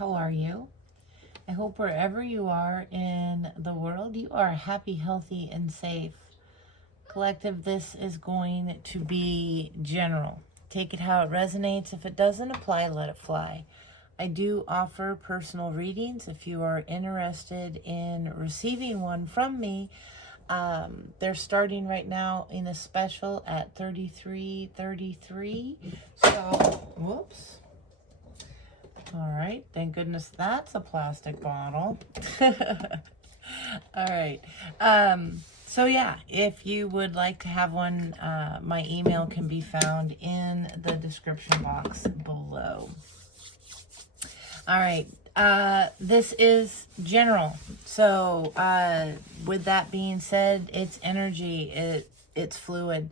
How are you? I hope wherever you are in the world, you are happy, healthy, and safe. Collective, this is going to be general. Take it how it resonates. If it doesn't apply, let it fly. I do offer personal readings. If you are interested in receiving one from me, they're starting right now in a special at $33.33. So, whoops. All right, thank goodness that's a plastic bottle. All right. So yeah, if you would like to have one, my email can be found in the description box below. All right. This is general. So with that being said, it's energy. It's fluid.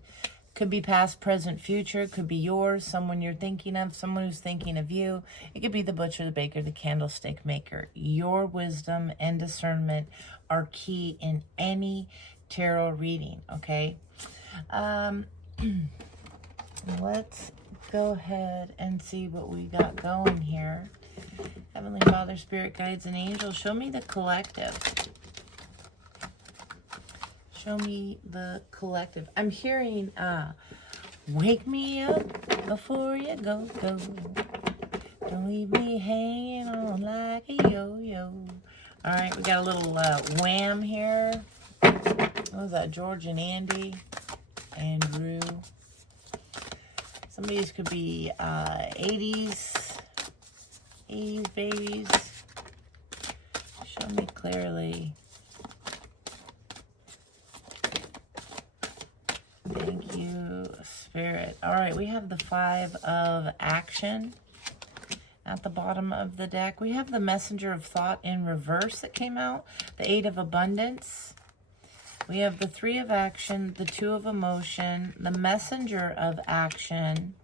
Could be past, present, future. It could be yours, someone you're thinking of, someone who's thinking of you. It could be the butcher, the baker, the candlestick maker. Your wisdom and discernment are key in any tarot reading, okay? Let's go ahead and see what we got going here. Heavenly Father, Spirit, Guides, and Angels, show me the collective. Show me the collective. I'm hearing, wake me up before you go. Don't leave me hanging on like a yo-yo. All right, we got a little wham here. What was that? George and Andy. Andrew. Some of these could be 80s babies. Show me clearly. Thank you, Spirit. All right, we have the 5 of action at the bottom of the deck. We have the messenger of thought in reverse that came out, the 8 of abundance. We have the 3 of action, the 2 of emotion, the messenger of action,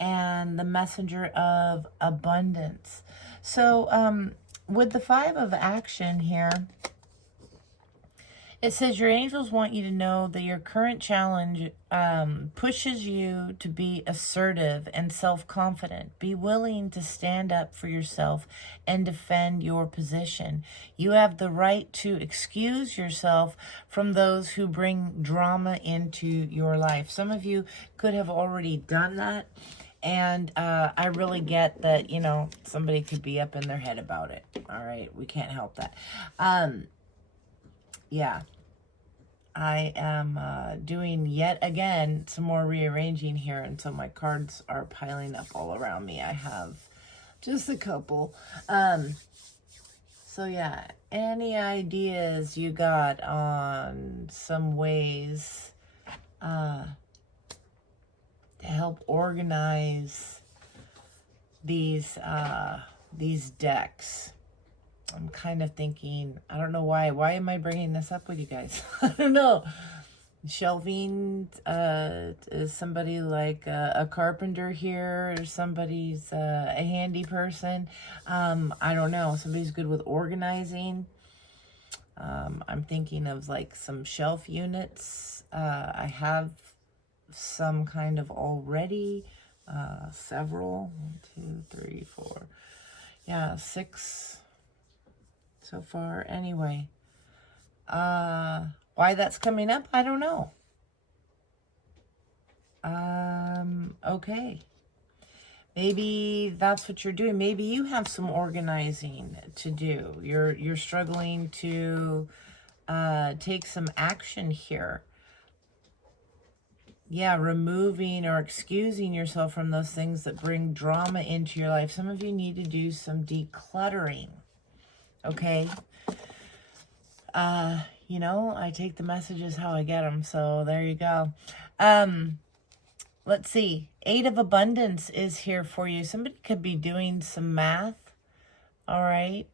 and the messenger of abundance. So with the 5 of action here, it says your angels want you to know that your current challenge pushes you to be assertive and self-confident. Be willing to stand up for yourself and defend your position. You have the right to excuse yourself from those who bring drama into your life. Some of you could have already done that. And I really get that, you know, somebody could be up in their head about it. All right, we can't help that. Yeah, I am doing yet again some more rearranging here, and so my cards are piling up all around me. I have just a couple. So yeah, any ideas you got on some ways to help organize these decks? I'm kind of thinking, I don't know why. Why am I bringing this up with you guys? I don't know. Shelving, is somebody like a carpenter here, or somebody's a handy person? I don't know. Somebody's good with organizing. I'm thinking of like some shelf units. I have some kind of already. Several. 1, 2, 3, 4. Yeah, 6 so far. Anyway, why that's coming up, I don't know. Okay, maybe that's what you're doing. Maybe you have some organizing to do. You're struggling to take some action here. Yeah, removing or excusing yourself from those things that bring drama into your life. Some of you need to do some decluttering. Okay, you know, I take the messages how I get them, so there you go. Let's see, 8 of abundance is here for you. Somebody could be doing some math. All right,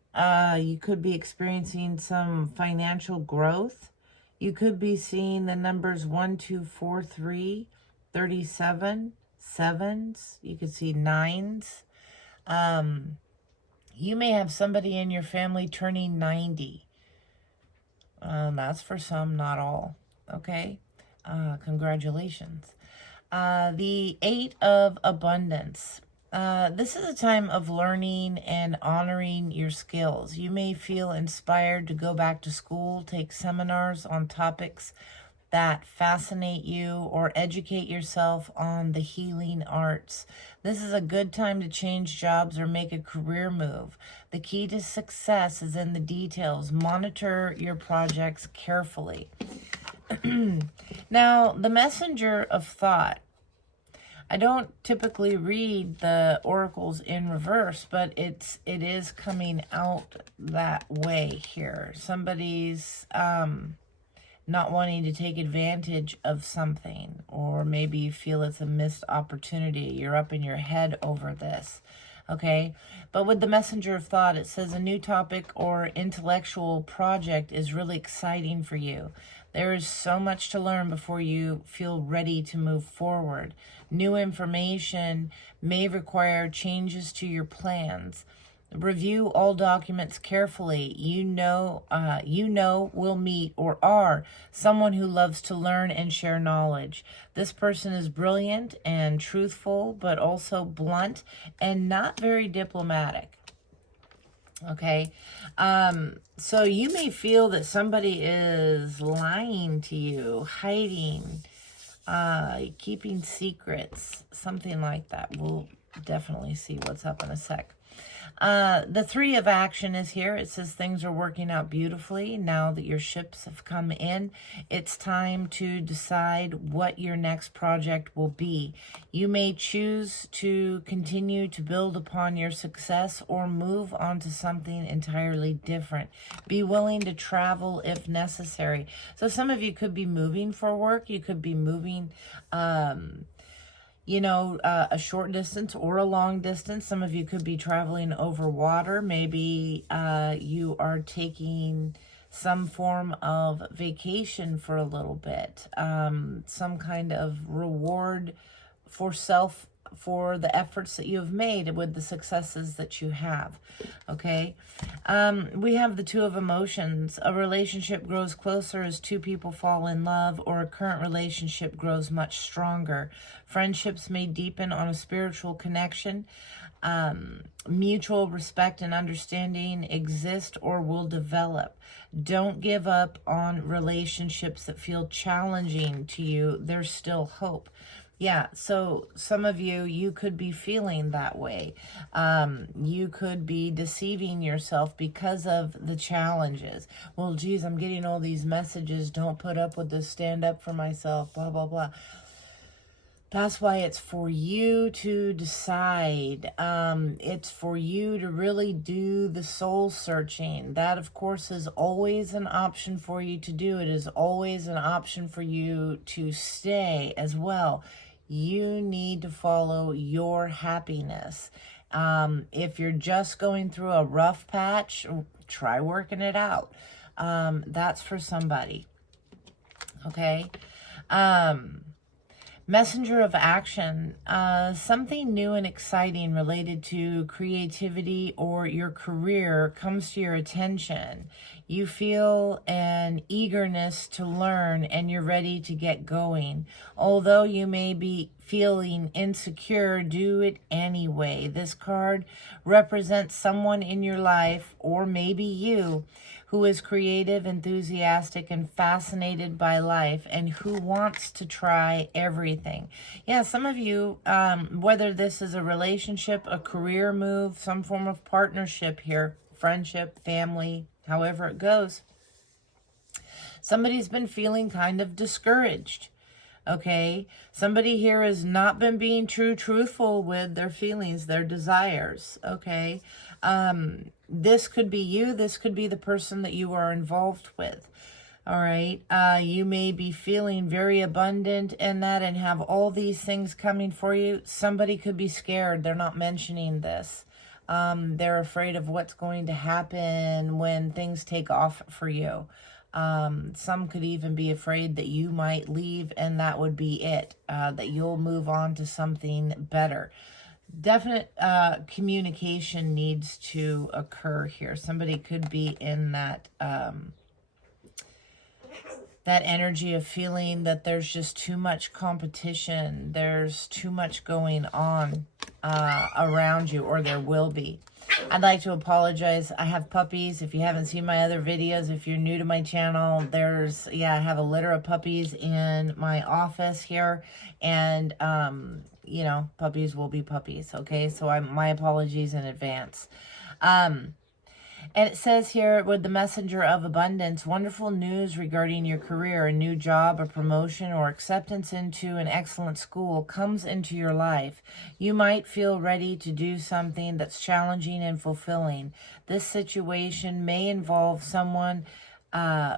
you could be experiencing some financial growth. You could be seeing the numbers 1, 2, 4, 3, 37, 7s. You could see 9s. You may have somebody in your family turning 90. That's for some, not all. Okay. Congratulations. The 8 of abundance. This is a time of learning and honoring your skills. You may feel inspired to go back to school, take seminars on topics that fascinate you, or educate yourself on the healing arts. This is a good time to change jobs or make a career move. The key to success is in the details. Monitor your projects carefully. Now, the messenger of thought. I don't typically read the oracles in reverse, but it is coming out that way here. Somebody's not wanting to take advantage of something, or maybe you feel it's a missed opportunity. You're up in your head over this. Okay, but with the messenger of thought, it says a new topic or intellectual project is really exciting for you. There is so much to learn before you feel ready to move forward. New information may require changes to your plans. Review all documents carefully. You know will meet or are someone who loves to learn and share knowledge. This person is brilliant and truthful, but also blunt and not very diplomatic. Okay, so you may feel that somebody is lying to you, hiding, keeping secrets, something like that. We'll definitely see what's up in a sec. The 3 of action is here. It says things are working out beautifully now that your ships have come in. It's time to decide what your next project will be. You may choose to continue to build upon your success or move on to something entirely different. Be willing to travel if necessary. So some of you could be moving for work. You could be moving a short distance or a long distance. Some of you could be traveling over water. Maybe you are taking some form of vacation for a little bit. Some kind of reward for self for the efforts that you have made with the successes that you have. Okay. We have the 2 of emotions. A relationship grows closer as 2 people fall in love, or a current relationship grows much stronger. Friendships may deepen on a spiritual connection. Mutual respect and understanding exist or will develop. Don't give up on relationships that feel challenging to you. There's still hope. Yeah, so some of you could be feeling that way. You could be deceiving yourself because of the challenges. Well, geez, I'm getting all these messages. Don't put up with this. Stand up for myself, blah, blah, blah. That's why it's for you to decide. It's for you to really do the soul searching. That, of course, is always an option for you to do. It is always an option for you to stay as well. You need to follow your happiness. If you're just going through a rough patch, try working it out. That's for somebody. Okay. Messenger of action, something new and exciting related to creativity or your career comes to your attention. You feel an eagerness to learn and you're ready to get going. Although you may be feeling insecure, do it anyway. This card represents someone in your life, or maybe you, who is creative, enthusiastic, and fascinated by life, and who wants to try everything. Yeah, some of you, whether this is a relationship, a career move, some form of partnership here, friendship, family, however it goes, somebody's been feeling kind of discouraged. Okay, somebody here has not been being truthful with their feelings, their desires. Okay, this could be you. This could be the person that you are involved with. All right, you may be feeling very abundant in that and have all these things coming for you. Somebody could be scared. They're not mentioning this. They're afraid of what's going to happen when things take off for you. Some could even be afraid that you might leave and that would be it, that you'll move on to something better. Definite communication needs to occur here. Somebody could be in that that energy of feeling that there's just too much competition. There's too much going on around you, or there will be. I'd like to apologize. I have puppies. If you haven't seen my other videos, if you're new to my channel, I have a litter of puppies in my office here. And, you know, puppies will be puppies, okay? So my apologies in advance. And it says here, with the messenger of abundance, wonderful news regarding your career, a new job, a promotion, or acceptance into an excellent school comes into your life. You might feel ready to do something that's challenging and fulfilling. This situation may involve someone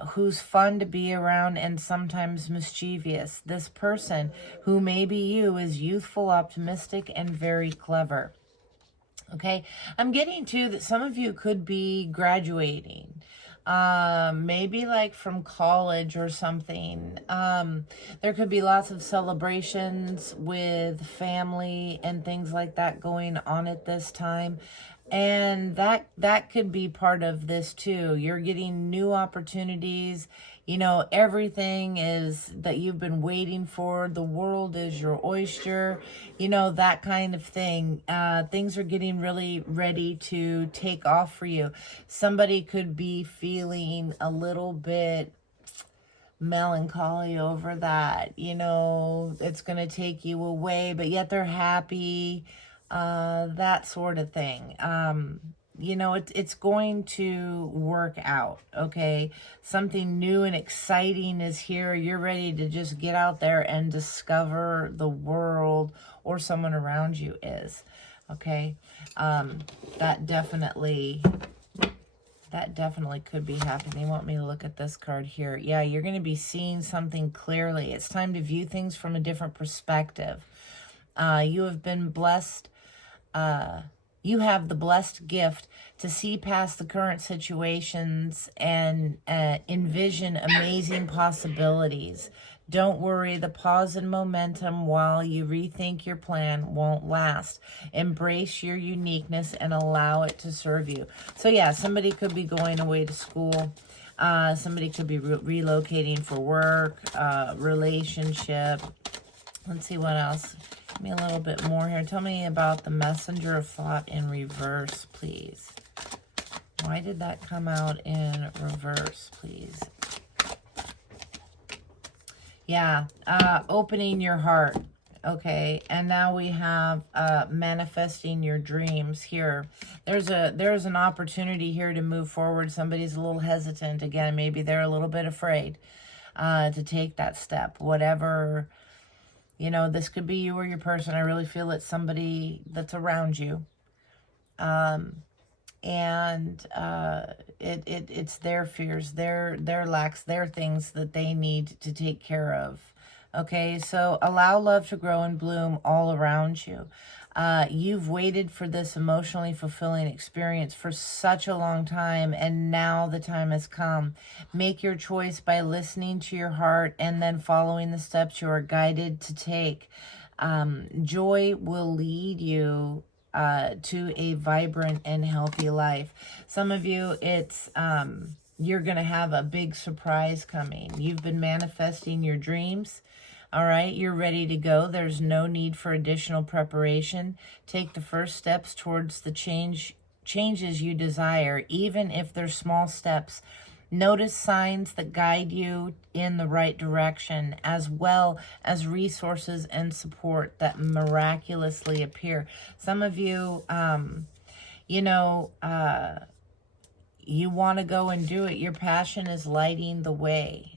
who's fun to be around and sometimes mischievous. This person, who may be you, is youthful, optimistic, and very clever. Okay, I'm getting to that some of you could be graduating, maybe like from college or something. There could be lots of celebrations with family and things like that going on at this time. And that could be part of this too. You're getting new opportunities. You know, everything is that you've been waiting for. The world is your oyster. You know, that kind of thing. Things are getting really ready to take off for you. Somebody could be feeling a little bit melancholy over that. You know, it's going to take you away, but yet they're happy. That sort of thing. You know, it's going to work out, okay? Something new and exciting is here. You're ready to just get out there and discover the world, or someone around you is, okay? That definitely could be happening. They want me to look at this card here. Yeah, you're going to be seeing something clearly. It's time to view things from a different perspective. You have been blessed. You have the blessed gift to see past the current situations and envision amazing possibilities. Don't worry, the pause and momentum while you rethink your plan won't last. Embrace your uniqueness and allow it to serve you. So yeah, somebody could be going away to school. Somebody could be relocating for work, relationship. Let's see what else. Give me a little bit more here. Tell me about the messenger of thought in reverse, please. Why did that come out in reverse, please? Yeah, opening your heart. Okay, and now we have manifesting your dreams here. There's an opportunity here to move forward. Somebody's a little hesitant. Again, maybe they're a little bit afraid to take that step. Whatever. You know, this could be you or your person. I really feel it's somebody that's around you. It's their fears, their lacks, their things that they need to take care of. Okay, so allow love to grow and bloom all around you. You've waited for this emotionally fulfilling experience for such a long time, and now the time has come. Make your choice by listening to your heart and then following the steps you are guided to take. Joy will lead you to a vibrant and healthy life. Some of you, it's you're going to have a big surprise coming. You've been manifesting your dreams. All right, you're ready to go. There's no need for additional preparation. Take the first steps towards the changes you desire, even if they're small steps. Notice signs that guide you in the right direction, as well as resources and support that miraculously appear. Some of you, you know, you want to go and do it. Your passion is lighting the way.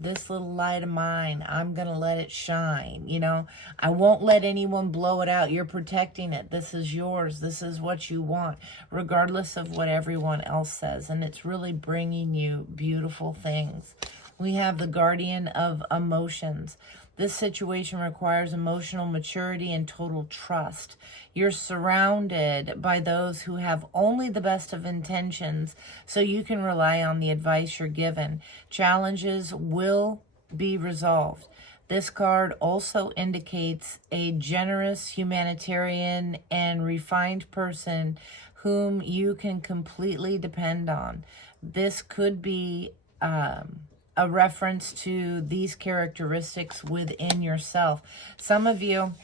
This little light of mine, I'm going to let it shine. You know, I won't let anyone blow it out. You're protecting it. This is yours. This is what you want, regardless of what everyone else says. And it's really bringing you beautiful things. We have the guardian of emotions. This situation requires emotional maturity and total trust. You're surrounded by those who have only the best of intentions, so you can rely on the advice you're given. Challenges will be resolved. This card also indicates a generous, humanitarian, and refined person whom you can completely depend on. This could be a a reference to these characteristics within yourself. Some of you,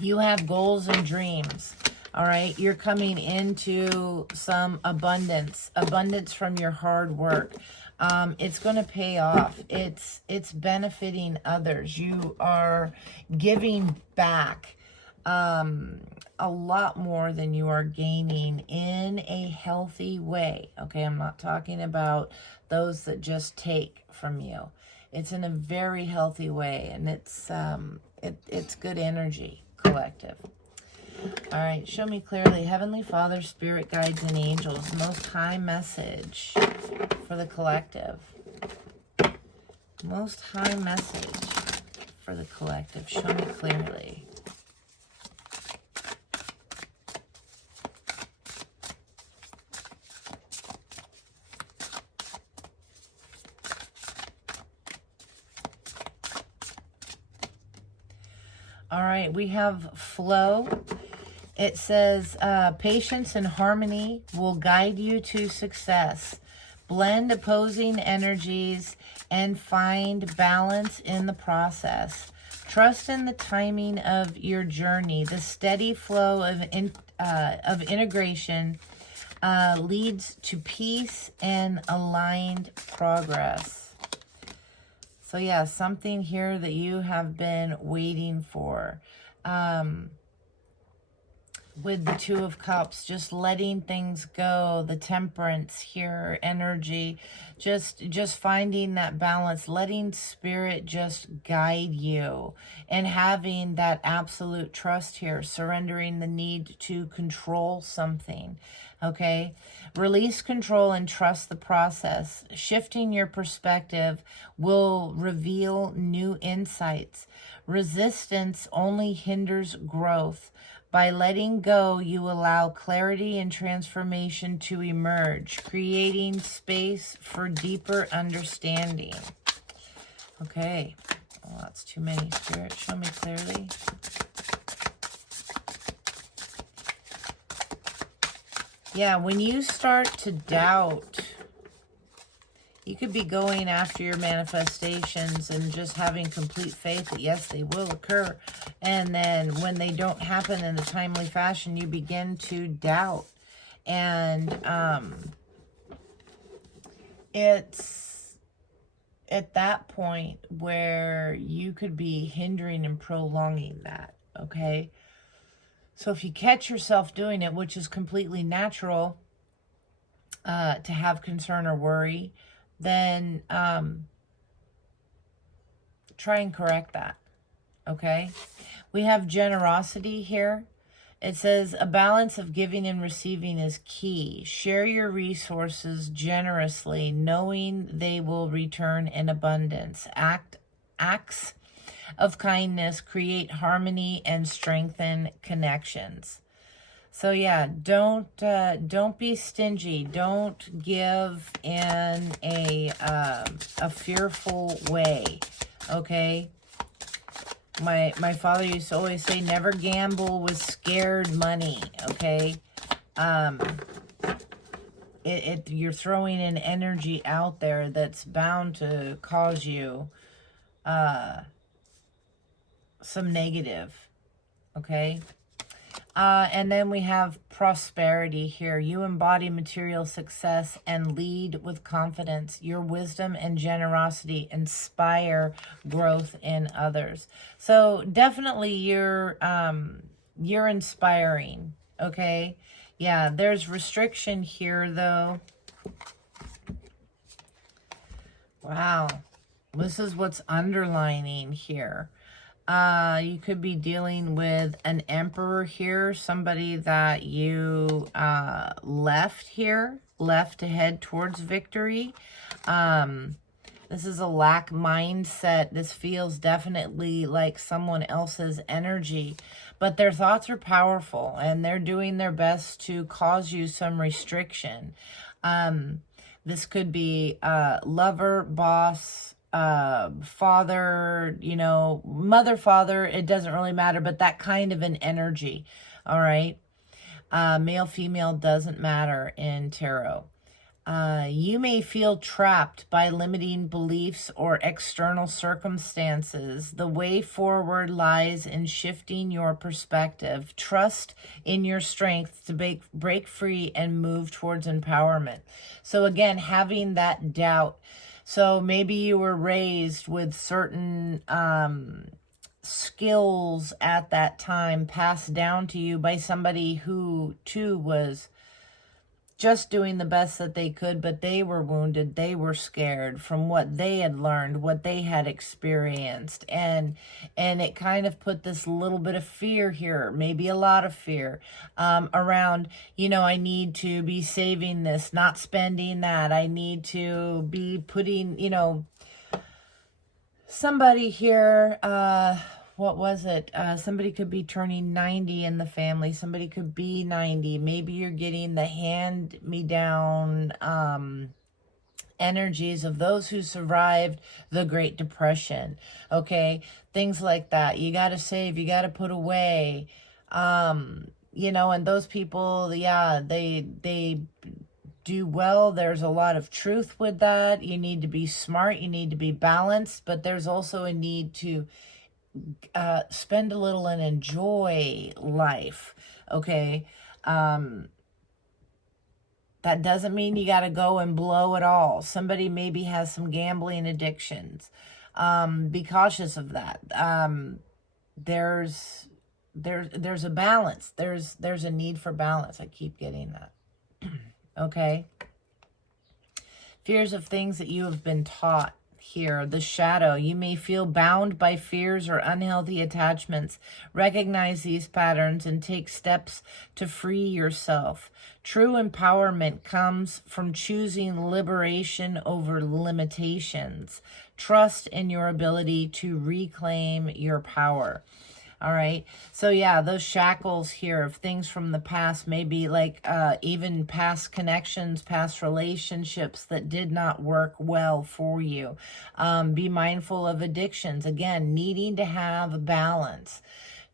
you have goals and dreams. All right, you're coming into some abundance from your hard work. It's going to pay off. It's benefiting others. You are giving back a lot more than you are gaining in a healthy way. Okay, I'm not talking about those that just take from you. It's in a very healthy way, and it's good energy, collective. All right, show me clearly. Heavenly Father, Spirit Guides, and Angels, Most High message for the collective. Most High message for the collective. Show me clearly. All right, we have flow. It says, patience and harmony will guide you to success. Blend opposing energies and find balance in the process. Trust in the timing of your journey. The steady flow of integration leads to peace and aligned progress. So yeah, something here that you have been waiting for. With the Two of Cups, just letting things go, the Temperance here, energy, just finding that balance, letting Spirit just guide you, and having that absolute trust here, surrendering the need to control something, okay? Release control and trust the process. Shifting your perspective will reveal new insights. Resistance only hinders growth. By letting go, you allow clarity and transformation to emerge, creating space for deeper understanding. Okay. Well, that's too many. Spirit, show me clearly. Yeah, when you start to doubt, you could be going after your manifestations and just having complete faith that, yes, they will occur. And then when they don't happen in a timely fashion, you begin to doubt. And it's at that point where you could be hindering and prolonging that, okay? So if you catch yourself doing it, which is completely natural to have concern or worry, then try and correct that, okay? We have generosity here. It says a balance of giving and receiving is key. Share your resources generously, knowing they will return in abundance. Acts of kindness create harmony and strengthen connections. So yeah, don't be stingy. Don't give in a fearful way, okay? My father used to always say, never gamble with scared money, okay? You're throwing an energy out there that's bound to cause you some negative, okay? And then we have prosperity here. You embody material success and lead with confidence. Your wisdom and generosity inspire growth in others. So definitely you're inspiring, okay? Yeah, there's restriction here though. Wow. This is what's underlining here. You could be dealing with an emperor here, somebody that you left to head towards victory. This is a lack mindset. This feels definitely like someone else's energy, but their thoughts are powerful and they're doing their best to cause you some restriction. This could be lover, boss, father, you know, mother, father, it doesn't really matter, but that kind of an energy, all right? Male, female, doesn't matter in tarot. You may feel trapped by limiting beliefs or external circumstances. The way forward lies in shifting your perspective. Trust in your strength to break free and move towards empowerment. So again, having that doubt. So maybe you were raised with certain skills at that time passed down to you by somebody who too was just doing the best that they could, but they were wounded, they were scared from what they had learned, what they had experienced, and it kind of put this little bit of fear here, maybe a lot of fear, around, I need to be saving this, not spending that, I need to be putting, somebody here, what was it? Somebody could be turning 90 in the family. Somebody could be 90. Maybe you're getting the hand-me-down energies of those who survived the Great Depression. Okay? Things like that. You got to save. You got to put away. And those people, yeah, they do well. There's a lot of truth with that. You need to be smart. You need to be balanced. But there's also a need to spend a little and enjoy life. Okay. That doesn't mean you got to go and blow it all. Somebody maybe has some gambling addictions. Be cautious of that. There's a balance. There's a need for balance. I keep getting that. Okay. Fears of things that you have been taught. Here, the shadow. You may feel bound by fears or unhealthy attachments. Recognize these patterns and take steps to free yourself. True empowerment comes from choosing liberation over limitations. Trust in your ability to reclaim your power. All right. So yeah, those shackles here of things from the past, maybe like even past connections, past relationships that did not work well for you. Be mindful of addictions. Again, needing to have a balance.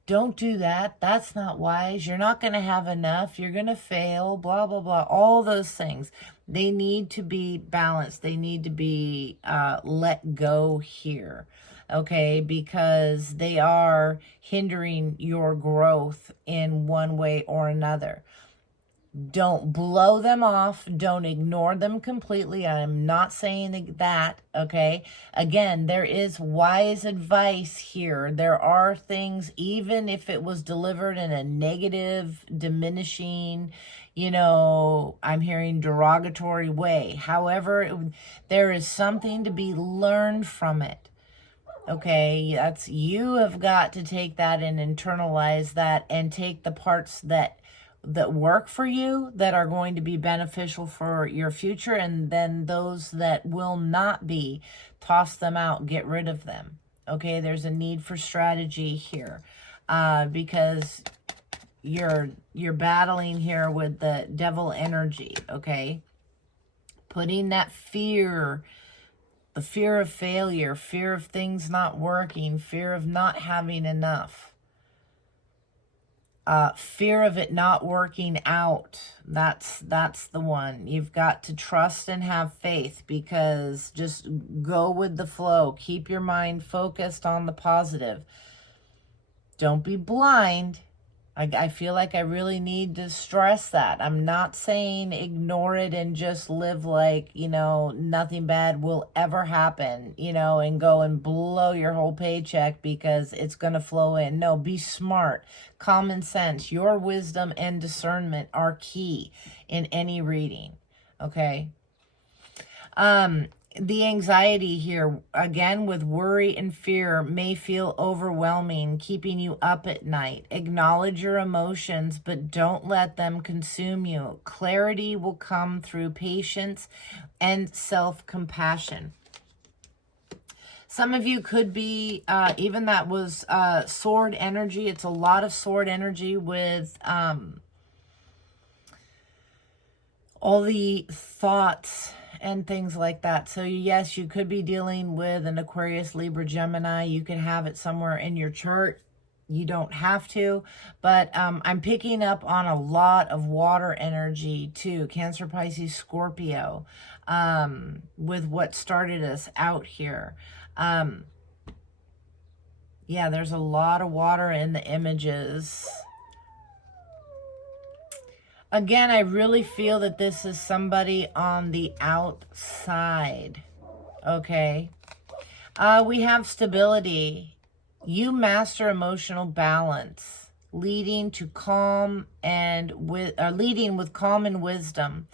Don't do that. That's not wise. You're not going to have enough. You're going to fail, blah, blah, blah. All those things. They need to be balanced. They need to be let go here. Okay, because they are hindering your growth in one way or another. Don't blow them off. Don't ignore them completely. I'm not saying that, okay? Again, there is wise advice here. There are things, even if it was delivered in a negative, diminishing, I'm hearing derogatory way. However, there is something to be learned from it. Okay, you have got to take that and internalize that and take the parts that work for you, that are going to be beneficial for your future, and then those that will not be, toss them out, get rid of them. Okay, there's a need for strategy here because you're battling here with the devil energy, okay? Putting that fear, the fear of failure, fear of things not working, fear of not having enough, fear of it not working out. That's the one. You've got to trust and have faith, because just go with the flow. Keep your mind focused on the positive. Don't be blind. I feel like I really need to stress that. I'm not saying ignore it and just live like, nothing bad will ever happen, and go and blow your whole paycheck because it's going to flow in. No, be smart. Common sense, your wisdom and discernment are key in any reading, okay? The anxiety here, again, with worry and fear, may feel overwhelming, keeping you up at night. Acknowledge your emotions, but don't let them consume you. Clarity will come through patience and self-compassion. Some of you could be, even that was sword energy. It's a lot of sword energy with all the thoughts and things like that. So yes, you could be dealing with an Aquarius, Libra, Gemini. You could have it somewhere in your chart. You don't have to, but I'm picking up on a lot of water energy too. Cancer, Pisces, Scorpio, with what started us out here. Yeah, there's a lot of water in the images. Again, I really feel that this is somebody on the outside. Okay. We have stability. You master emotional balance, leading to calm and leading with calm and wisdom.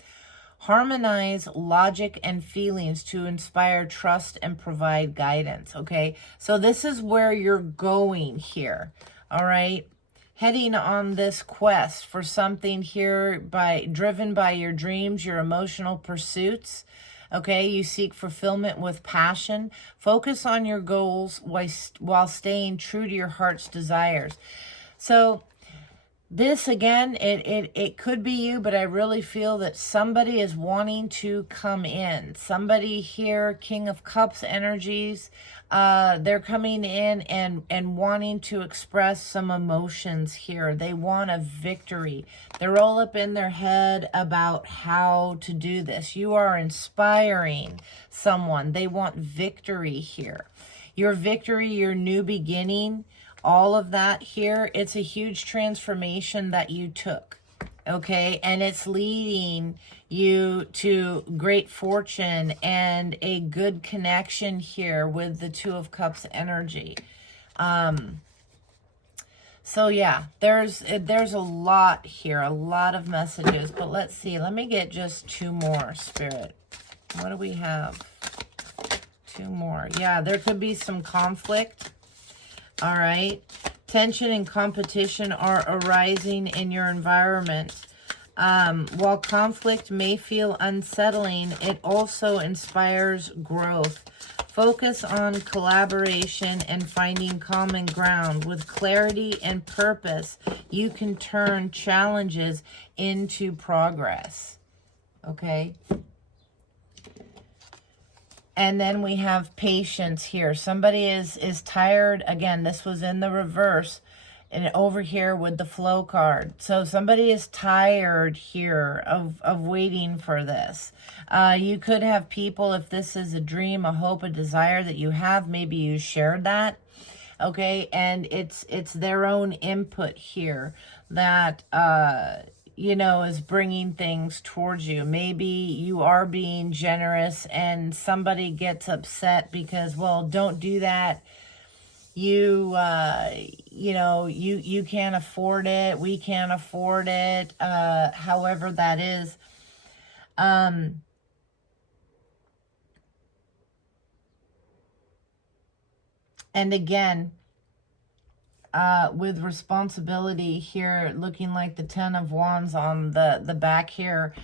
Harmonize logic and feelings to inspire trust and provide guidance. Okay, so this is where you're going here. All right, heading on this quest for something here, driven by your dreams, your emotional pursuits. Okay, you seek fulfillment with passion. Focus on your goals while staying true to your heart's desires. So this, again, it could be you, but I really feel that somebody is wanting to come in. Somebody here, King of Cups energies, they're coming in and wanting to express some emotions here. They want a victory. They're all up in their head about how to do this. You are inspiring someone. They want victory here. Your victory, your new beginning, all of that here, it's a huge transformation that you took, okay? And it's leading you to great fortune and a good connection here with the Two of Cups energy. So yeah, there's a lot here, a lot of messages, but let's see. Let me get just two more, Spirit. What do we have? Two more. Yeah, there could be some conflict. All right. Tension and competition are arising in your environment. While conflict may feel unsettling, it also inspires growth. Focus on collaboration and finding common ground. With clarity and purpose, you can turn challenges into progress. Okay. And then we have patience here. Somebody is tired. Again, this was in the reverse and over here with the flow card. So somebody is tired here of waiting for this. You could have people, if this is a dream, a hope, a desire that you have, maybe you shared that. Okay, and it's their own input here that you know, is bringing things towards you. Maybe you are being generous and somebody gets upset because, well, don't do that. You know, you can't afford it. We can't afford it. However that is. And again, with responsibility here, looking like the Ten of Wands on the back here,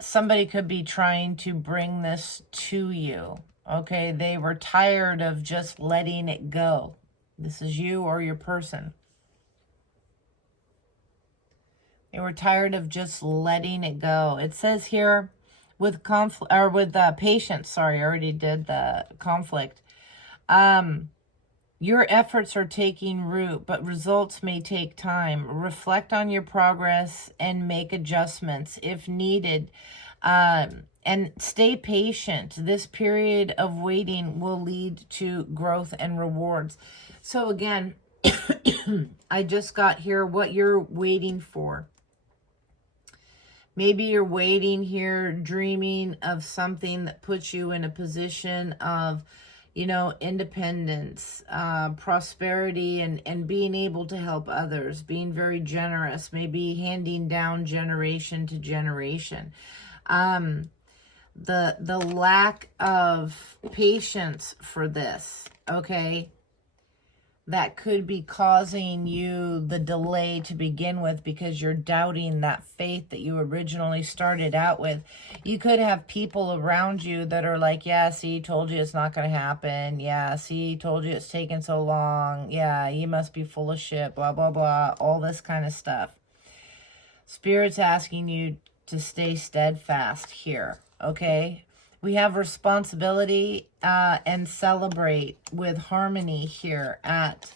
somebody could be trying to bring this to you. Okay, they were tired of just letting it go. This is you or your person. They were tired of just letting it go. It says here with conflict, or with patience. Sorry, I already did the conflict. Your efforts are taking root, but results may take time. Reflect on your progress and make adjustments if needed. And stay patient. This period of waiting will lead to growth and rewards. So again, I just got here what you're waiting for. Maybe you're waiting here, dreaming of something that puts you in a position of, you know, independence, prosperity, and being able to help others, being very generous, maybe handing down generation to generation. The lack of patience for this, okay, that could be causing you the delay to begin with because you're doubting that faith that you originally started out with. You could have people around you that are like, yeah, see, told you it's not going to happen. Yeah, see, told you it's taking so long. Yeah, you must be full of shit, blah, blah, blah, all this kind of stuff. Spirit's asking you to stay steadfast here, okay? We have responsibility and celebrate with harmony here at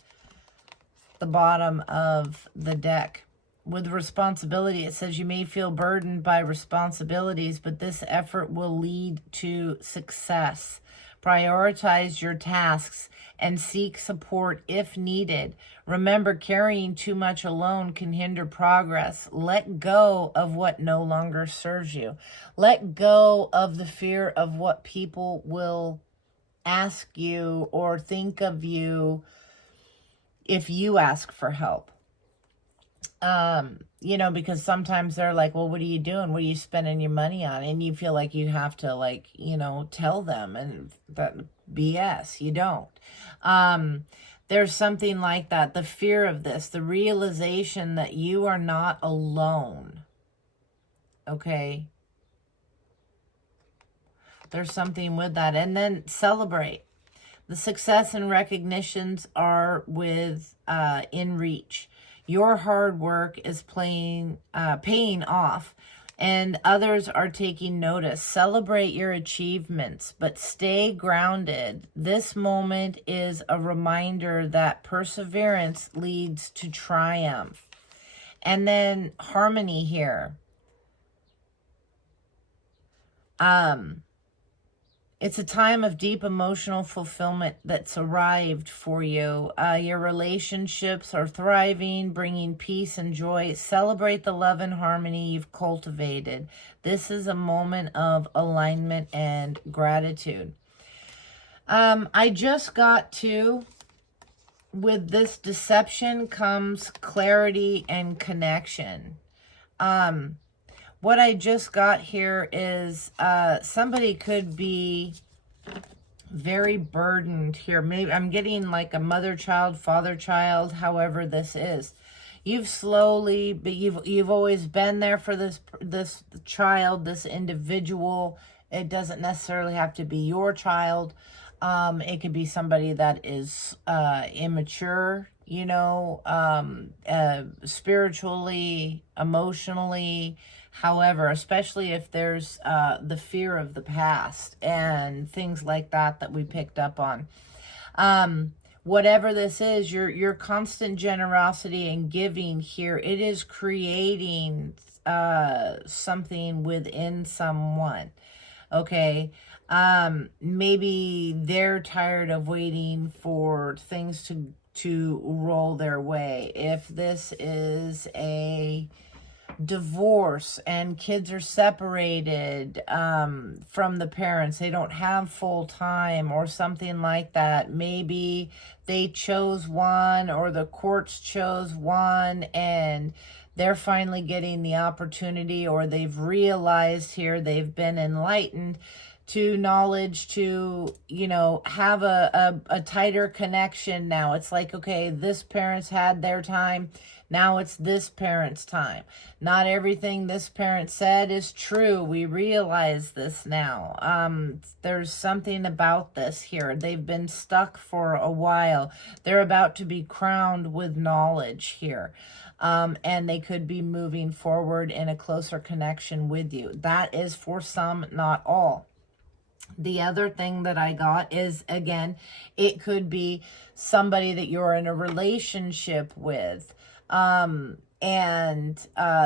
the bottom of the deck. With responsibility, it says you may feel burdened by responsibilities, but this effort will lead to success. Prioritize your tasks and seek support if needed. Remember, carrying too much alone can hinder progress. Let go of what no longer serves you. Let go of the fear of what people will ask you or think of you if you ask for help. You know, because sometimes they're like, well, what are you doing? What are you spending your money on? And you feel like you have to, like, you know, tell them, and that BS, you don't. There's something like that. The fear of this, the realization that you are not alone. Okay. There's something with that. And then celebrate. The success and recognitions are in reach. Your hard work is paying off, and others are taking notice. Celebrate your achievements, but stay grounded. This moment is a reminder that perseverance leads to triumph. And then harmony here. It's a time of deep emotional fulfillment that's arrived for you. Your relationships are thriving, bringing peace and joy. Celebrate the love and harmony you've cultivated. This is a moment of alignment and gratitude. I just got to, with this deception comes clarity and connection. What I just got here is somebody could be very burdened here. Maybe I'm getting like a mother-child, father-child, however this is. You've slowly, but you've always been there for this child, this individual. It doesn't necessarily have to be your child. It could be somebody that is immature, you know, spiritually, emotionally. However, especially if there's the fear of the past and things like that we picked up on. Whatever this is, your constant generosity and giving here, it is creating something within someone. Okay. Maybe they're tired of waiting for things to roll their way. If this is a divorce and kids are separated from the parents, they don't have full time or something like that. Maybe they chose one or the courts chose one and they're finally getting the opportunity, or they've realized here, they've been enlightened to knowledge to, you know, have a tighter connection now. It's like, okay, this parent's had their time. Now it's this parent's time. Not everything this parent said is true. We realize this now. There's something about this here. They've been stuck for a while. They're about to be crowned with knowledge here. And they could be moving forward in a closer connection with you. That is for some, not all. The other thing that I got is, again, it could be somebody that you're in a relationship with. And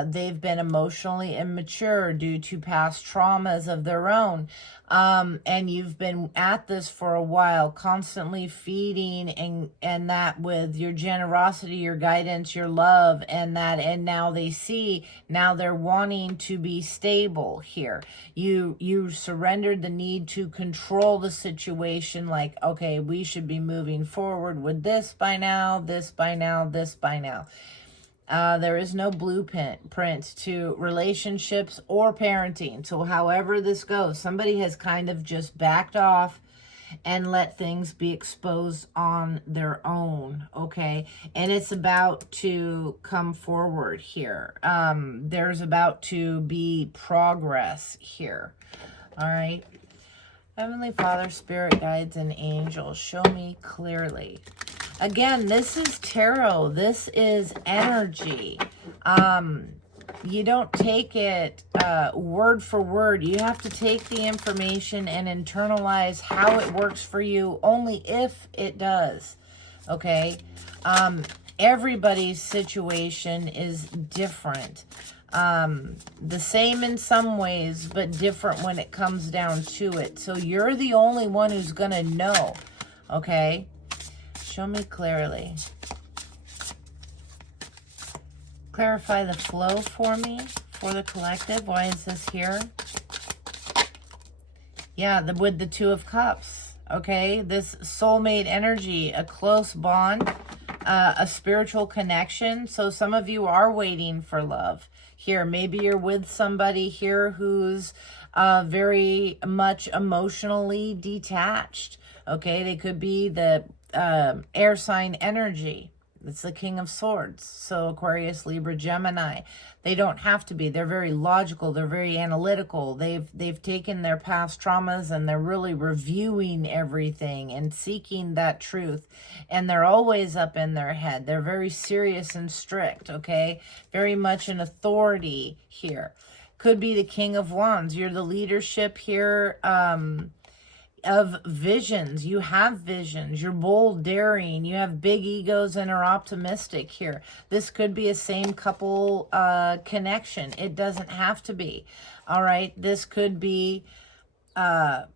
they've been emotionally immature due to past traumas of their own. And you've been at this for a while, constantly feeding and that with your generosity, your guidance, your love, and that, and now they see, now they're wanting to be stable here. You surrendered the need to control the situation, like, okay, we should be moving forward with this by now, this by now, this by now. There is no blueprint to relationships or parenting. So however this goes, somebody has kind of just backed off and let things be exposed on their own, okay? And it's about to come forward here. There's about to be progress here, all right? Heavenly Father, Spirit Guides, and Angels, show me clearly. Again, this is tarot. This is energy. You don't take it word for word. You have to take the information and internalize how it works for you, only if it does. Okay? everybody's situation is different. The same in some ways, but different when it comes down to it. So you're the only one who's going to know, okay? Show me clearly. Clarify the flow for me, for the collective. Why is this here? Yeah, with the Two of Cups, okay? This soulmate energy, a close bond, a spiritual connection. So some of you are waiting for love here. Maybe you're with somebody here who's very much emotionally detached, okay? They could be the air sign energy. It's the King of Swords. So Aquarius, Libra, Gemini. They don't have to be. They're very logical. They're very analytical. They've taken their past traumas and they're really reviewing everything and seeking that truth. And they're always up in their head. They're very serious and strict, okay? Very much an authority here. Could be the King of Wands. You're the leadership here, of visions. You have visions. You're bold, daring. You have big egos and are optimistic here. This could be a same couple connection. It doesn't have to be. All right. This could be a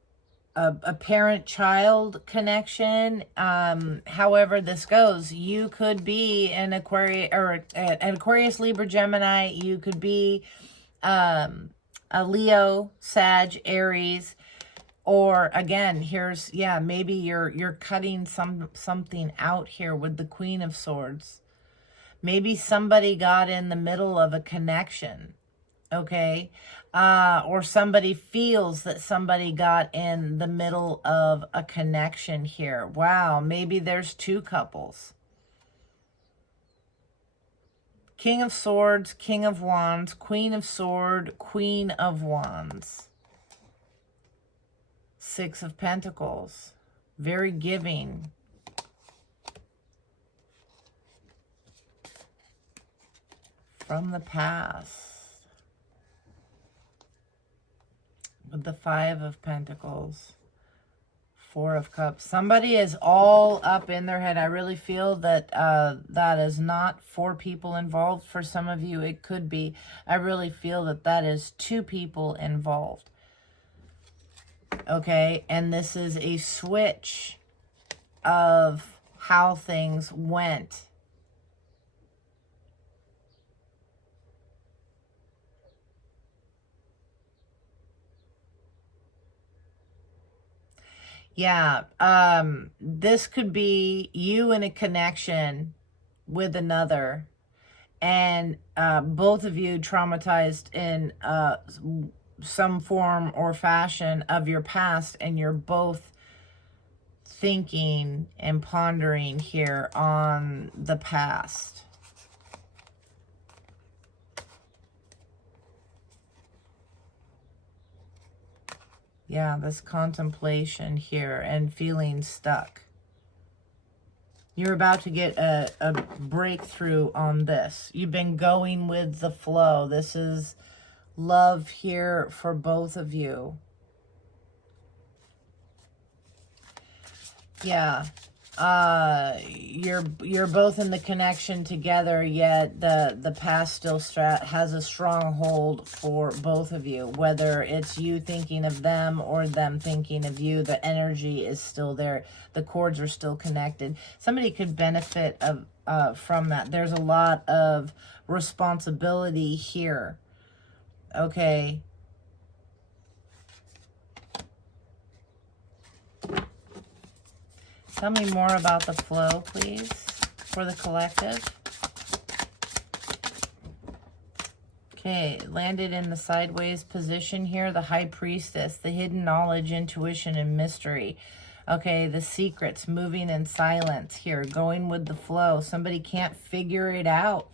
parent-child connection. However this goes, you could be an Aquarius, Libra, Gemini. You could be a Leo, Sag, Aries. Or again, here's, yeah, maybe you're cutting something out here with the Queen of Swords. Maybe somebody got in the middle of a connection, okay? Or somebody feels that somebody got in the middle of a connection here. Wow, maybe there's two couples. King of Swords, King of Wands, Queen of Sword, Queen of Wands. Six of Pentacles, very giving. From the past. With the Five of Pentacles, Four of Cups. Somebody is all up in their head. I really feel that that is not four people involved. For some of you, it could be. I really feel that that is two people involved. Okay, and this is a switch of how things went. Yeah, this could be you in a connection with another, and both of you traumatized in some form or fashion of your past, and you're both thinking and pondering here on the past. Yeah, this contemplation here and feeling stuck. You're about to get a breakthrough on this. You've been going with the flow. This is love here for both of you. Yeah. You're both in the connection together, yet the past still has a strong hold for both of you. Whether it's you thinking of them or them thinking of you, the energy is still there. The cords are still connected. Somebody could benefit from that. There's a lot of responsibility here. Okay. Tell me more about the flow, please, for the collective. Okay, landed in the sideways position here. The High Priestess, the hidden knowledge, intuition, and mystery. Okay, the secrets, moving in silence here, going with the flow. Somebody can't figure it out.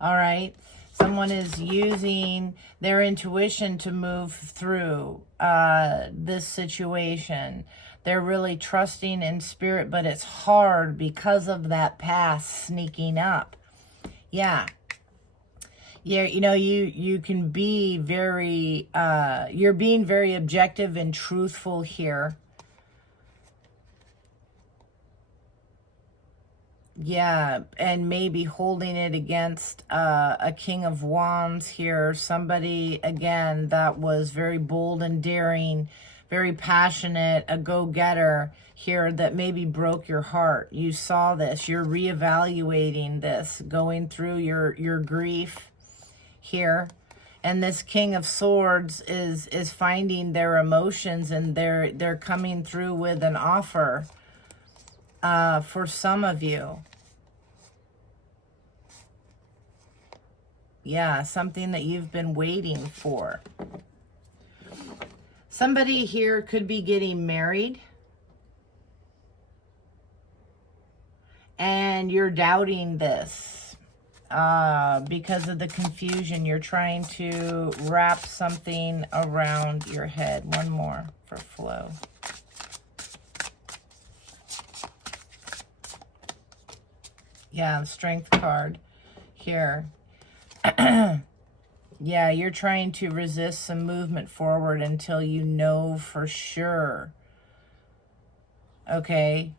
All right. Someone is using their intuition to move through this situation. They're really trusting in spirit, but it's hard because of that past sneaking up. Yeah. Yeah, you know, you can be very, you're being very objective and truthful here. Yeah, and maybe holding it against a King of Wands here. Somebody, again, that was very bold and daring, very passionate, a go-getter here that maybe broke your heart. You saw this. You're reevaluating this, going through your grief here. And this King of Swords is finding their emotions, and they're coming through with an offer for some of you. Yeah, something that you've been waiting for. Somebody here could be getting married, and you're doubting this because of the confusion. You're trying to wrap something around your head. One more for flow. Yeah, the Strength card here. Yeah, you're trying to resist some movement forward until you know for sure. Okay?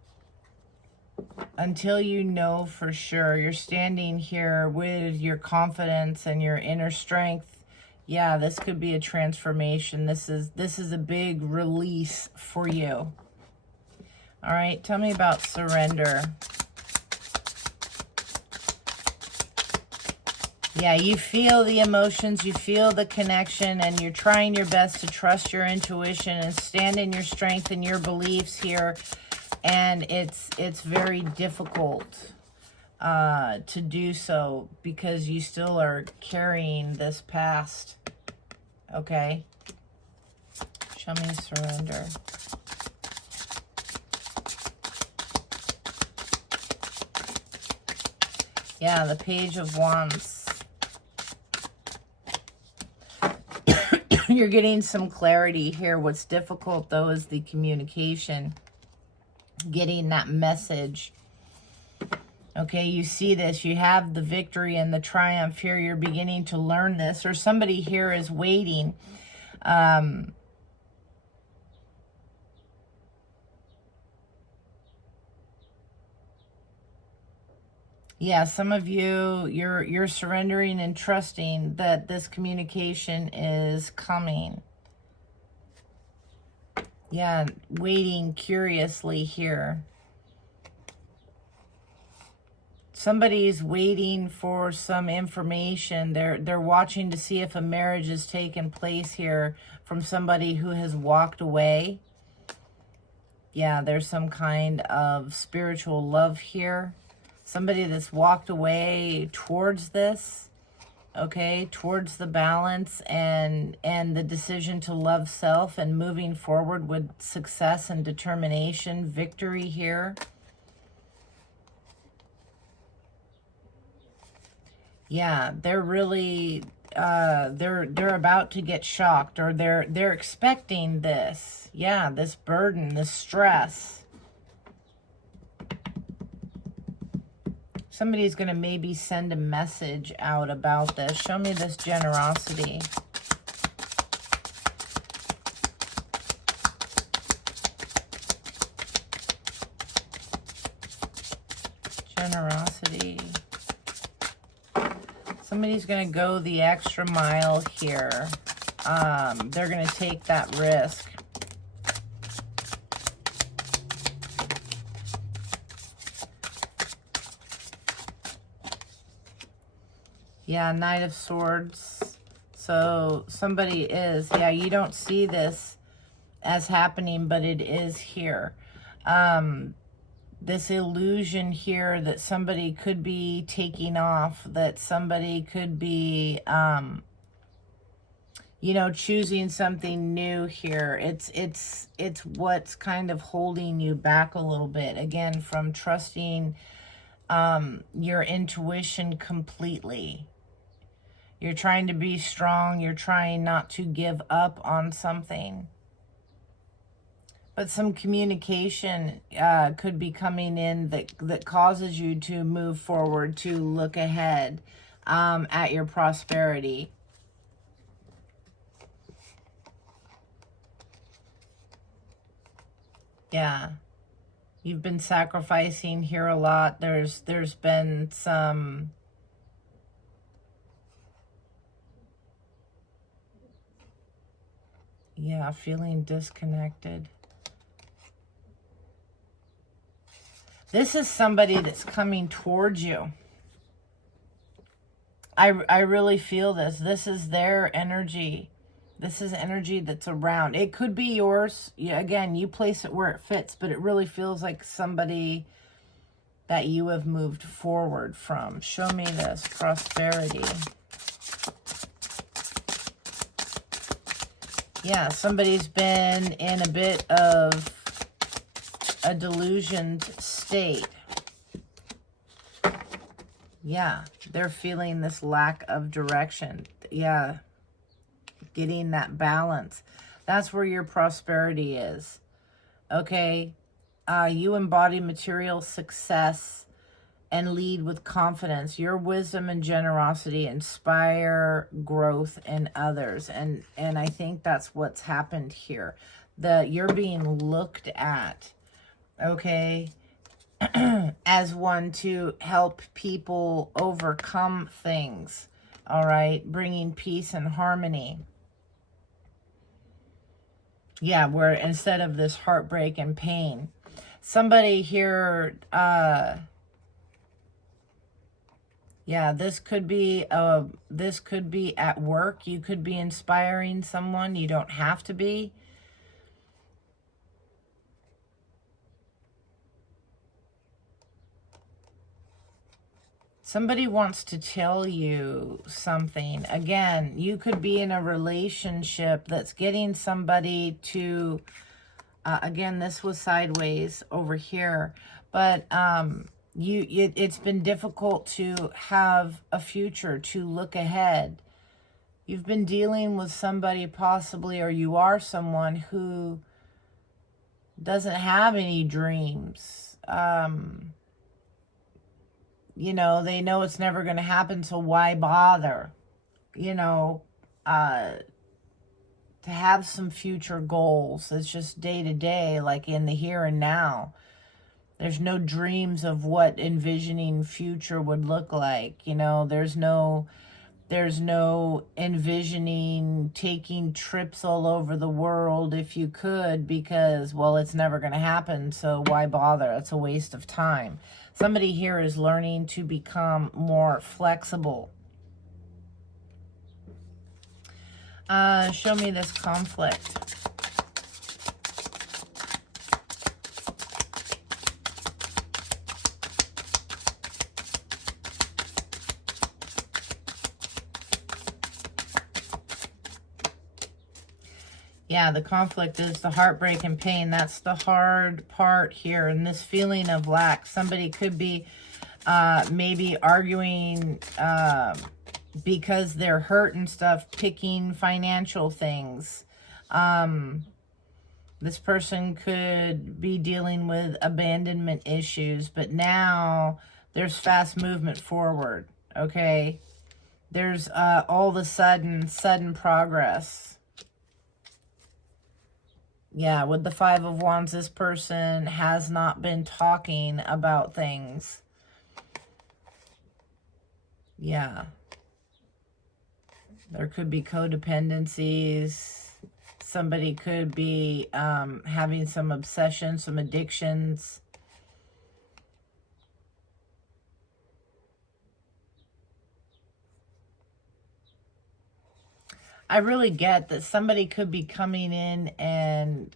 Until you know for sure. You're standing here with your confidence and your inner strength. Yeah, this could be a transformation. This is a big release for you. All right, tell me about surrender. Yeah, you feel the emotions, you feel the connection, and you're trying your best to trust your intuition and stand in your strength and your beliefs here. And it's very difficult to do so because you still are carrying this past. Okay? Show me surrender. Yeah, the Page of Wands. You're getting some clarity here. What's difficult, though, is the communication. Getting that message. Okay, you see this. You have the victory and the triumph here. You're beginning to learn this. Or somebody here is waiting. Yeah, some of you, you're surrendering and trusting that this communication is coming. Yeah, waiting curiously here. Somebody's waiting for some information. They're watching to see if a marriage has taken place here from somebody who has walked away. Yeah, there's some kind of spiritual love here. Somebody that's walked away towards this, okay, towards the balance and the decision to love self and moving forward with success and determination, victory here. Yeah, they're really they're about to get shocked, or they're expecting this. Yeah, this burden, this stress. Somebody's going to maybe send a message out about this. Show me this generosity. Generosity. Somebody's going to go the extra mile here. They're going to take that risk. Yeah, Knight of Swords. So somebody is, yeah, you don't see this as happening, but it is here. This illusion here that somebody could be taking off, that somebody could be, you know, choosing something new here. It's what's kind of holding you back a little bit, again, from trusting your intuition completely. You're trying to be strong. You're trying not to give up on something. But some communication could be coming in that causes you to move forward, to look ahead at your prosperity. Yeah. You've been sacrificing here a lot. There's been some, yeah, feeling disconnected. This is somebody that's coming towards you. I really feel this. This is their energy. This is energy that's around. It could be yours. Yeah, again, you place it where it fits, but it really feels like somebody that you have moved forward from. Show me this. Prosperity. Yeah, somebody's been in a bit of a delusioned state. Yeah, they're feeling this lack of direction. Yeah, getting that balance. That's where your prosperity is. Okay, you embody material success and lead with confidence. Your wisdom and generosity inspire growth in others. And I think that's what's happened here. You're being looked at, okay, as one to help people overcome things, all right, bringing peace and harmony. Yeah, where instead of this heartbreak and pain, somebody here, yeah, this could be at work. You could be inspiring someone. You don't have to be. Somebody wants to tell you something. Again, you could be in a relationship that's getting somebody to, again, this was sideways over here, but it's been difficult to have a future, to look ahead. You've been dealing with somebody possibly, or you are someone who doesn't have any dreams. You know, they know it's never going to happen, so why bother? You know, to have some future goals. It's just day to day, like in the here and now. There's no dreams of what envisioning future would look like. You know, there's no envisioning taking trips all over the world if you could, because, well, it's never going to happen, so why bother? It's a waste of time. Somebody here is learning to become more flexible. Show me this conflict. Yeah, the conflict is the heartbreak and pain. That's the hard part here. And this feeling of lack. Somebody could be maybe arguing because they're hurt and stuff, picking financial things. This person could be dealing with abandonment issues, but now there's fast movement forward, okay? There's all of a sudden progress. Yeah, with the Five of Wands, this person has not been talking about things. Yeah. There could be codependencies. Somebody could be having some obsession, some addictions. I really get that somebody could be coming in and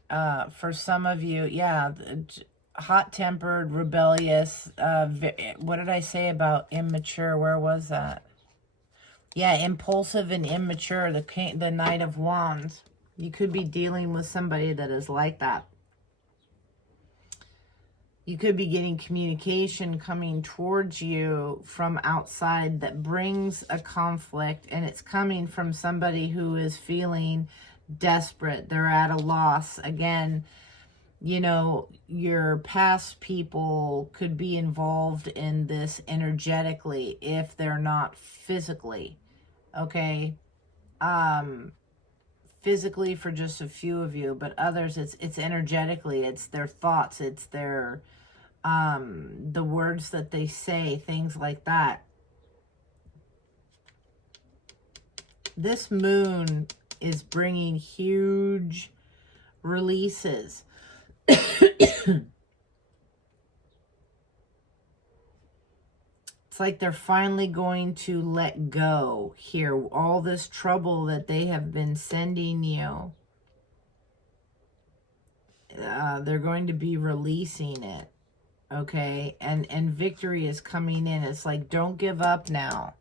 for some of you, yeah, hot-tempered, rebellious. What did I say about immature? Where was that? Yeah, impulsive and immature, the Knight of Wands. You could be dealing with somebody that is like that. You could be getting communication coming towards you from outside that brings a conflict, and it's coming from somebody who is feeling desperate. They're at a loss. Again, you know, your past people could be involved in this energetically if they're not physically, okay? Physically for just a few of you, but others, it's energetically, it's their thoughts, it's their the words that they say, things like that. This moon is bringing huge releases. It's like they're finally going to let go here. All this trouble that they have been sending you, they're going to be releasing it. Okay? And victory is coming in. It's like, don't give up now.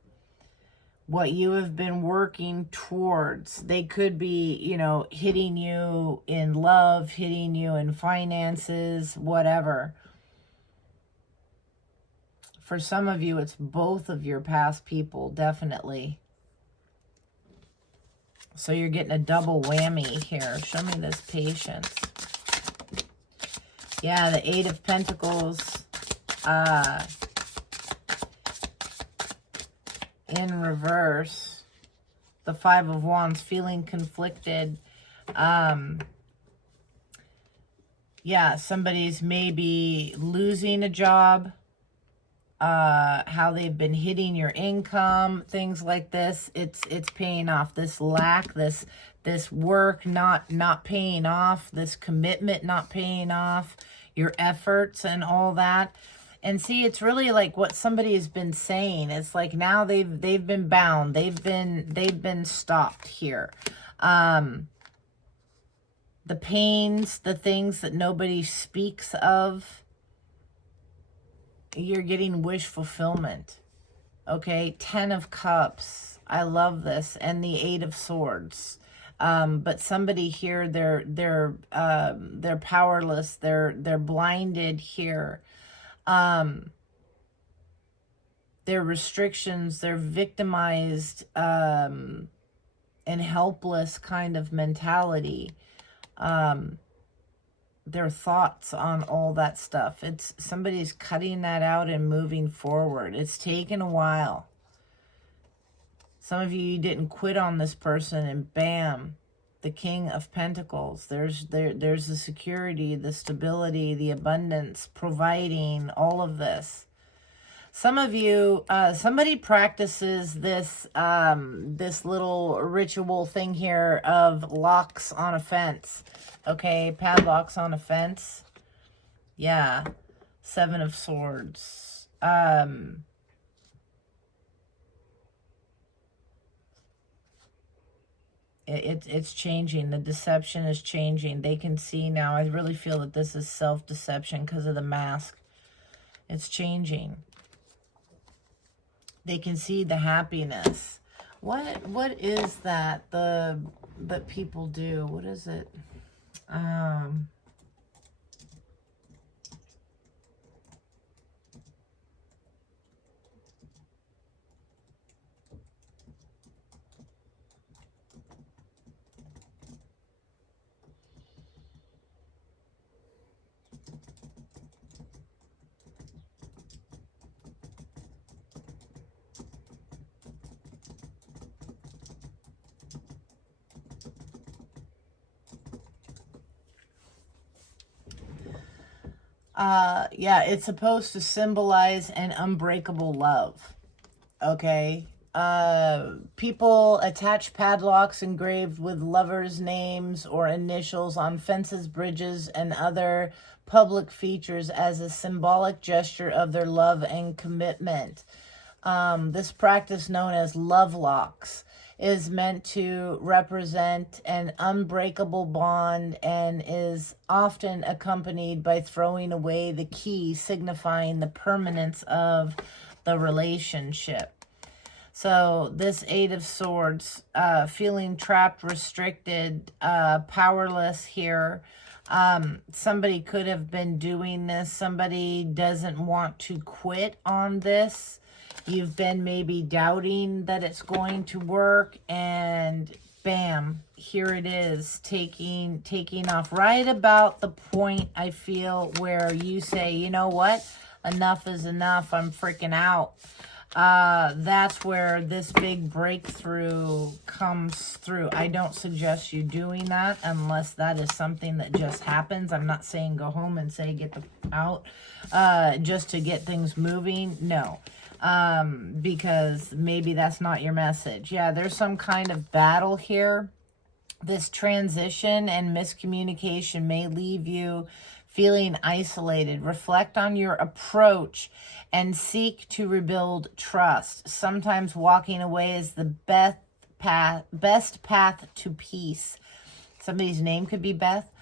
What you have been working towards. They could be, you know, hitting you in love, hitting you in finances, whatever. For some of you, it's both of your past people, definitely. So you're getting a double whammy here. Show me this patience. Yeah, the Eight of Pentacles in reverse. The Five of Wands, feeling conflicted. Yeah, somebody's maybe losing a job. How they've been hitting your income, things like this. It's paying off. This lack, this work not paying off, this commitment not paying off, your efforts and all that. And see, it's really like what somebody has been saying. It's like now they've been bound. They've been stopped here. The pains, the things that nobody speaks of. You're getting wish fulfillment. Okay, 10 of Cups. I love this. And the 8 of Swords. But somebody here, they're powerless. They're blinded here. Their restrictions, they're victimized and helpless kind of mentality. Their thoughts on all that stuff. It's somebody's cutting that out and moving forward. It's taken a while. Some of you didn't quit on this person and bam, the King of Pentacles. There's the security, the stability, the abundance, providing all of this. Some of you, somebody practices this this little ritual thing here of locks on a fence. Okay, padlocks on a fence. Yeah, 7 of Swords. It's changing. The deception is changing. They can see now. I really feel that this is self-deception because of the mask. It's changing. They can see the happiness. What is that that people do? What is it? Yeah, it's supposed to symbolize an unbreakable love. Okay. People attach padlocks engraved with lovers' names or initials on fences, bridges, and other public features as a symbolic gesture of their love and commitment. This practice, known as love locks, is meant to represent an unbreakable bond and is often accompanied by throwing away the key, signifying the permanence of the relationship. So this 8 of Swords, feeling trapped, restricted, powerless here. Somebody could have been doing this. Somebody doesn't want to quit on this. You've been maybe doubting that it's going to work, and bam, here it is, taking off right about the point, I feel, where you say, you know what, enough is enough, I'm freaking out. that's where this big breakthrough comes through. I don't suggest you doing that unless that is something that just happens. I'm not saying go home and say get the out just to get things moving. No. Because maybe that's not your message. Yeah, there's some kind of battle here. This transition and miscommunication may leave you feeling isolated. Reflect on your approach and seek to rebuild trust. Sometimes walking away is the best path to peace. Somebody's name could be Beth.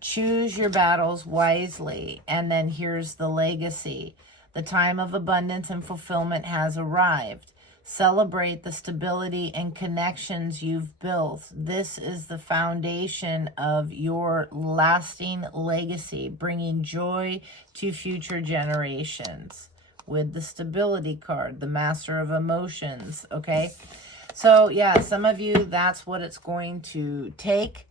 Choose your battles wisely. And then here's the legacy. The time of abundance and fulfillment has arrived. Celebrate the stability and connections you've built. This is the foundation of your lasting legacy, bringing joy to future generations. With the stability card, the master of emotions, okay? So, yeah, some of you, that's what it's going to take.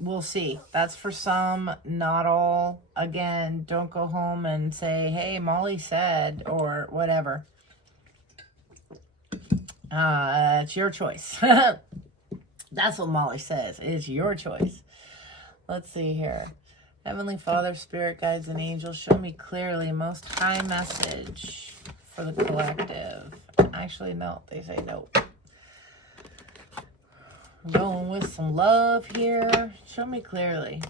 We'll see. That's for some, not all. Again, don't go home and say, hey, Molly said, or whatever. It's your choice. That's what Molly says. It's your choice. Let's see here. Heavenly Father, Spirit, Guides, and Angels, show me clearly most high message for the collective. Actually, no. They say no. Going with some love here. Show me clearly.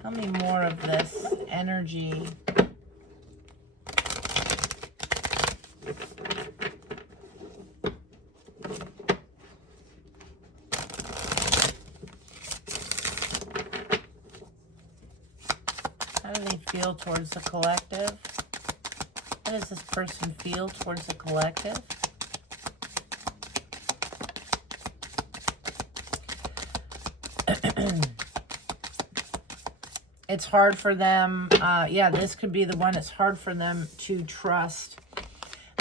Tell me more of this energy. How do they feel towards the collective? How does this person feel towards the collective? It's hard for them. Yeah, this could be the one. It's hard for them to trust.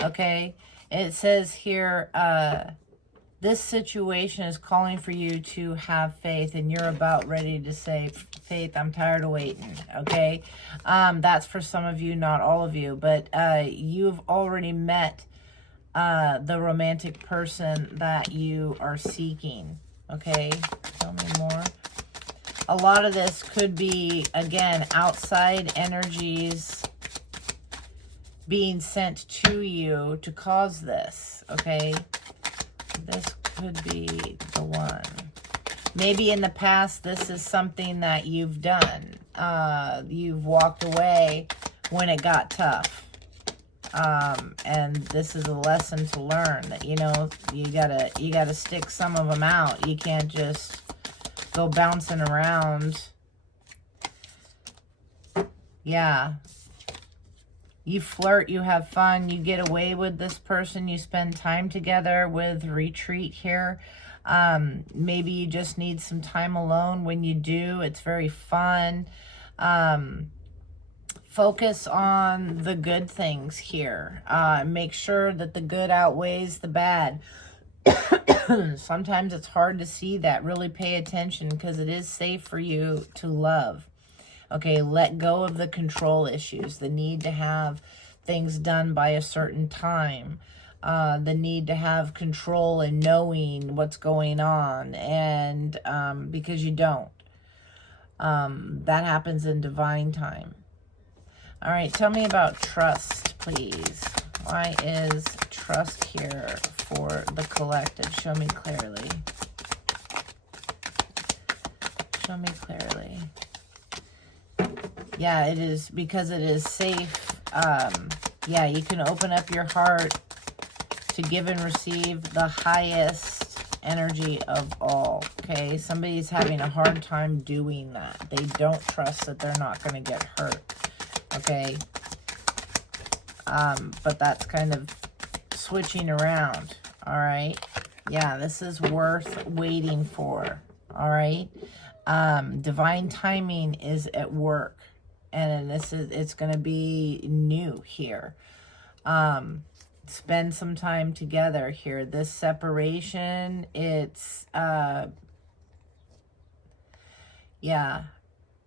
Okay. It says here, this situation is calling for you to have faith, and you're about ready to say, Faith, I'm tired of waiting. Okay. That's for some of you, not all of you, but you've already met the romantic person that you are seeking. Okay. Tell me more. A lot of this could be, again, outside energies being sent to you to cause this, okay? This could be the one. Maybe in the past, this is something that you've done. You've walked away when it got tough. And this is a lesson to learn that, you know, you gotta stick some of them out. You can't just go bouncing around. Yeah. You flirt, you have fun, you get away with this person, you spend time together with retreat here. Maybe you just need some time alone. When you do, it's very fun. Focus on the good things here. Make sure that the good outweighs the bad. Sometimes it's hard to see that. Really pay attention, because it is safe for you to love. Okay, let go of the control issues, the need to have things done by a certain time, the need to have control and knowing what's going on, and because you don't. That happens in divine time. All right, tell me about trust, please. Why is trust here for the collective? Show me clearly. Show me clearly. Yeah, it is because it is safe. Yeah, you can open up your heart to give and receive the highest energy of all. Okay, somebody's having a hard time doing that. They don't trust that they're not going to get hurt. Okay. But that's kind of switching around. All right. Yeah, this is worth waiting for. All right. Divine timing is at work. And it's going to be new here. Spend some time together here. This separation, it's, yeah,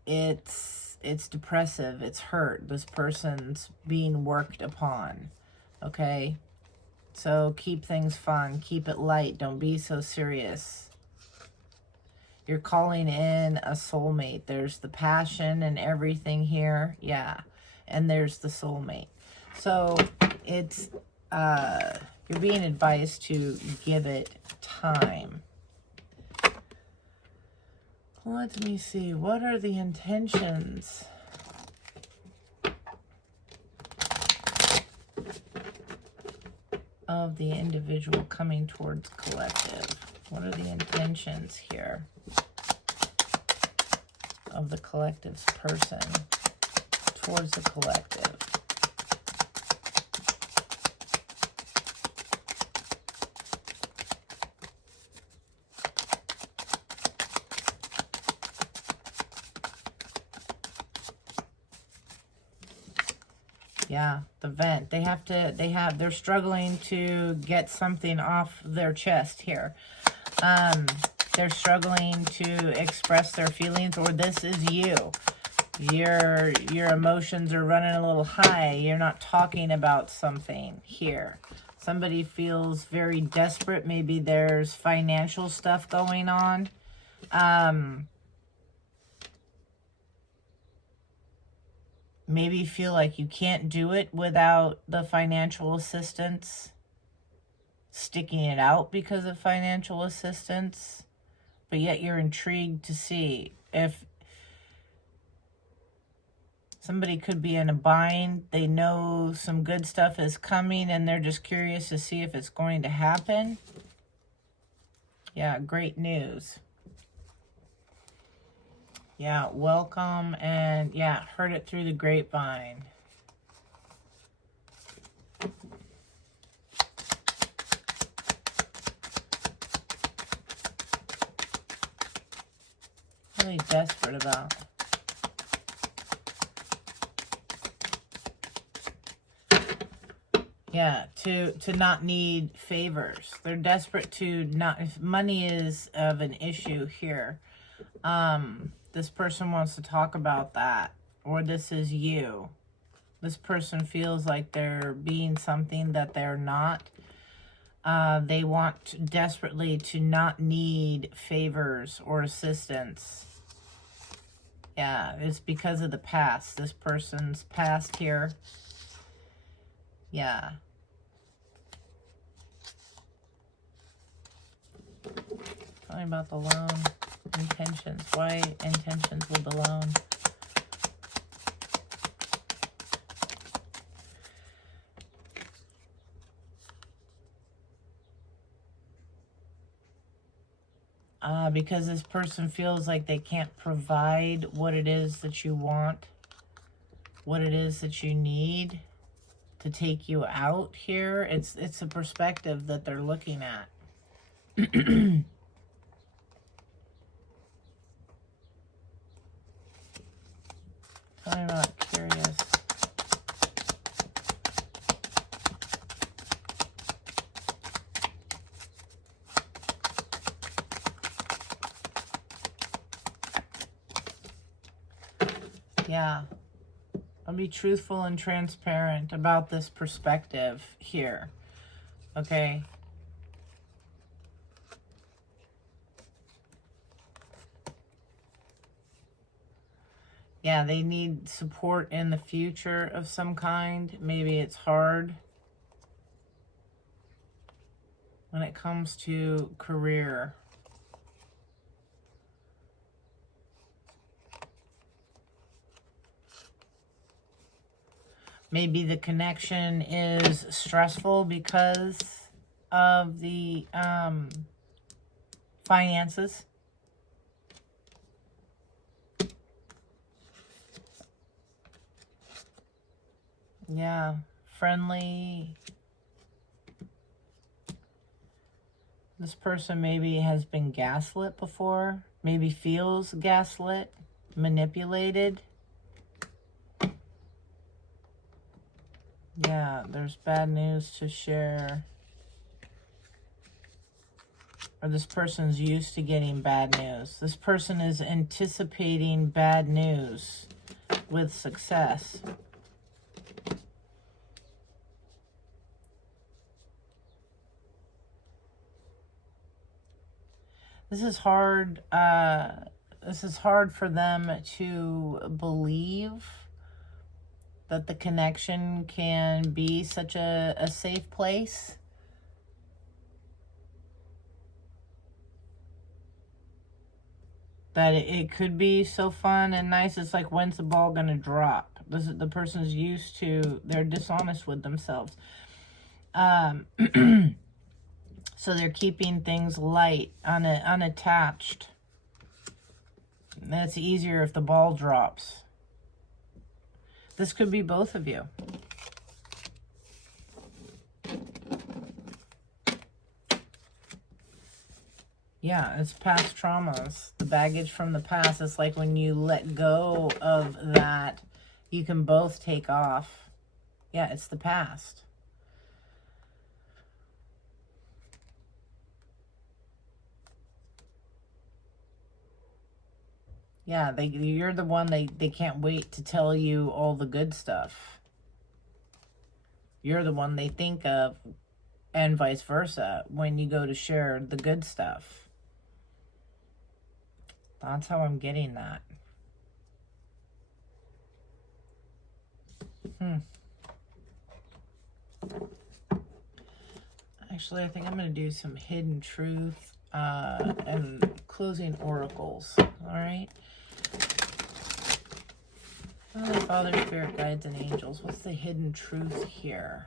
it's it's depressive, it's hurt. This person's being worked upon, okay? So keep things fun, keep it light, don't be so serious. You're calling in a soulmate. There's the passion and everything here, yeah. And there's the soulmate. So it's, you're being advised to give it time. Let me see, what are the intentions? Of the individual coming towards collective. What are the intentions here of the collective's person towards the collective? Yeah, the vent. They're struggling to get something off their chest here. They're struggling to express their feelings, or this is you. Your emotions are running a little high. You're not talking about something here. Somebody feels very desperate. Maybe there's financial stuff going on. Maybe you feel like you can't do it without the financial assistance. Sticking it out because of financial assistance. But yet you're intrigued to see if somebody could be in a bind. They know some good stuff is coming and they're just curious to see if it's going to happen. Yeah, great news. Yeah, welcome, and yeah, heard it through the grapevine. What are they desperate about? Yeah, to not need favors. They're desperate to not, if money is of an issue here. This person wants to talk about that, or this is you. This person feels like they're being something that they're not. They want desperately to not need favors or assistance. Yeah, it's because of the past. This person's past here. Yeah. Talking about the loan. Intentions. Why intentions with the loan? Because this person feels like they can't provide what it is that you want, what it is that you need to take you out here. It's a perspective that they're looking at. I'm not curious. Yeah. I'll be truthful and transparent about this perspective here. Okay? Yeah, they need support in the future of some kind. Maybe it's hard when it comes to career. Maybe the connection is stressful because of the finances. Yeah, friendly. This person maybe has been gaslit before. Maybe feels gaslit, manipulated. Yeah, there's bad news to share. Or this person's used to getting bad news. This person is anticipating bad news. with success. This is hard. This is hard for them to believe that the connection can be such a safe place. That it could be so fun and nice. It's like, when's the ball going to drop? The person's used to, they're dishonest with themselves. So they're keeping things light, unattached. That's easier if the ball drops. This could be both of you. Yeah, it's past traumas. The baggage from the past. It's like when you let go of that, you can both take off. Yeah, it's the past. Yeah, you're the one they can't wait to tell you all the good stuff. You're the one they think of, and vice versa, when you go to share the good stuff. That's how I'm getting that. Actually, I think I'm going to do some hidden truth and closing oracles. All right. Holy Father, Spirit, Guides, and Angels. What's the hidden truth here?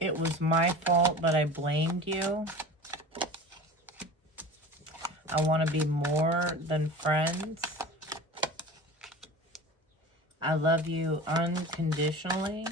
It was my fault, but I blamed you. I want to be more than friends. I love you unconditionally.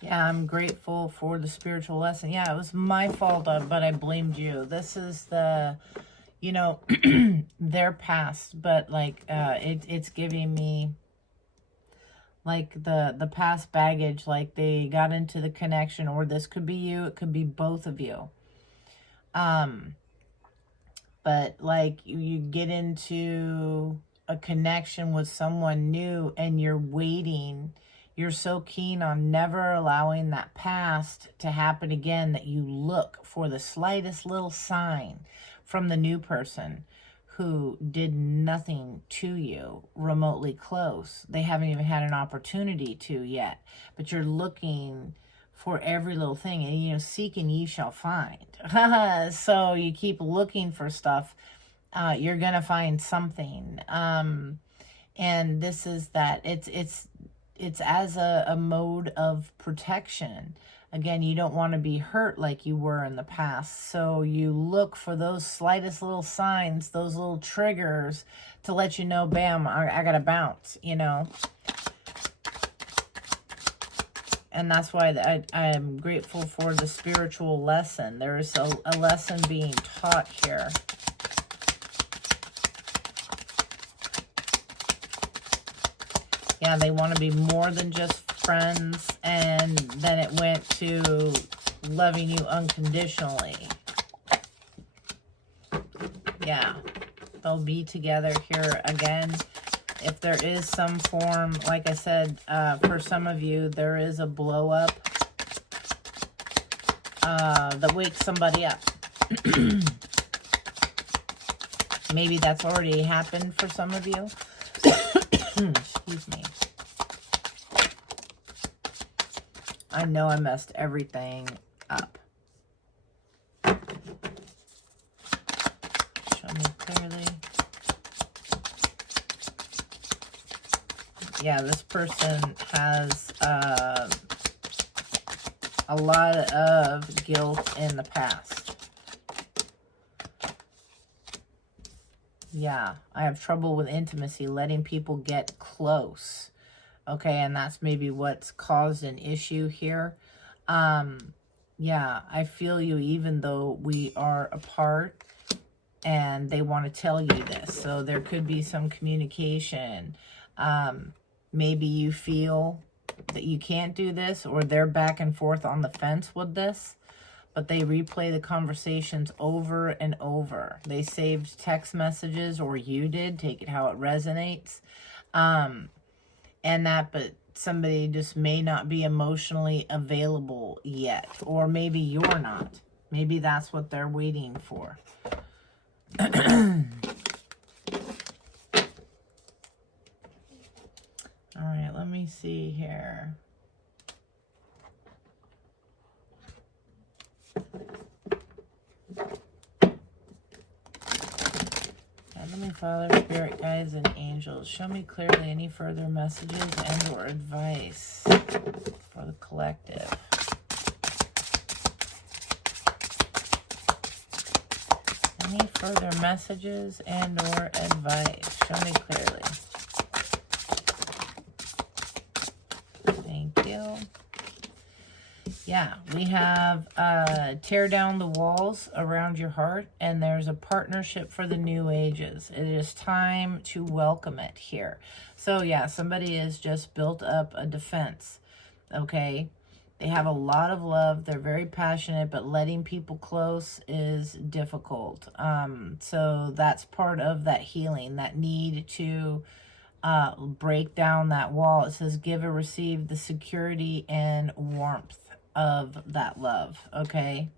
Yeah, I'm grateful for the spiritual lesson. Yeah, it was my fault, but I blamed you. This is the, you know, their past, but like it's giving me like the past baggage, like they got into the connection, or this could be you, it could be both of you. But like you get into a connection with someone new and you're waiting. You're so keen on never allowing that past to happen again that you look for the slightest little sign from the new person who did nothing to you remotely close. They haven't even had an opportunity to yet, but you're looking for every little thing, and you know, seek and ye shall find. So you keep looking for stuff, you're gonna find something. And this is that it's as a mode of protection. Again, you don't want to be hurt like you were in the past. So you look for those slightest little signs, those little triggers to let you know, bam, I got to bounce, you know. And that's why I'm grateful for the spiritual lesson. There is a lesson being taught here. Yeah, they want to be more than just friends, and then it went to loving you unconditionally. Yeah, they'll be together here again. If there is some form, like I said, for some of you, there is a blow up that wakes somebody up. Maybe that's already happened for some of you. Excuse me. I know I messed everything up. Show me clearly. Yeah, this person has a lot of guilt in the past. Yeah, I have trouble with intimacy, letting people get close. Okay, and that's maybe what's caused an issue here. Yeah, I feel you even though we are apart, and they want to tell you this. So there could be some communication. Maybe you feel that you can't do this, or they're back and forth on the fence with this, but they replay the conversations over and over. They saved text messages, or you did, take it how it resonates. But somebody just may not be emotionally available yet, or maybe you're not. Maybe that's what they're waiting for. All right, let me see here. Heavenly Father, Spirit Guides, and Angels, show me clearly any further messages and or advice for the collective. Any further messages and or advice? Show me clearly. Thank you. Yeah, we have tear down the walls around your heart, and there's a partnership for the new ages. It is time to welcome it here. So yeah, somebody has just built up a defense, okay? They have a lot of love. They're very passionate, but letting people close is difficult. So that's part of that healing, that need to break down that wall. It says, give or receive the security and warmth of that love, okay?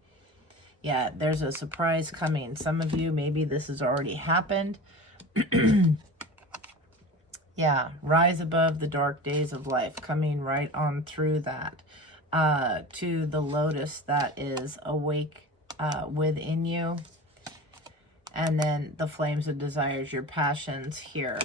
Yeah, there's a surprise coming. Some of you, maybe this has already happened. Yeah, rise above the dark days of life, coming right on through that. To the lotus that is awake within you. And then the flames of desires, your passions here.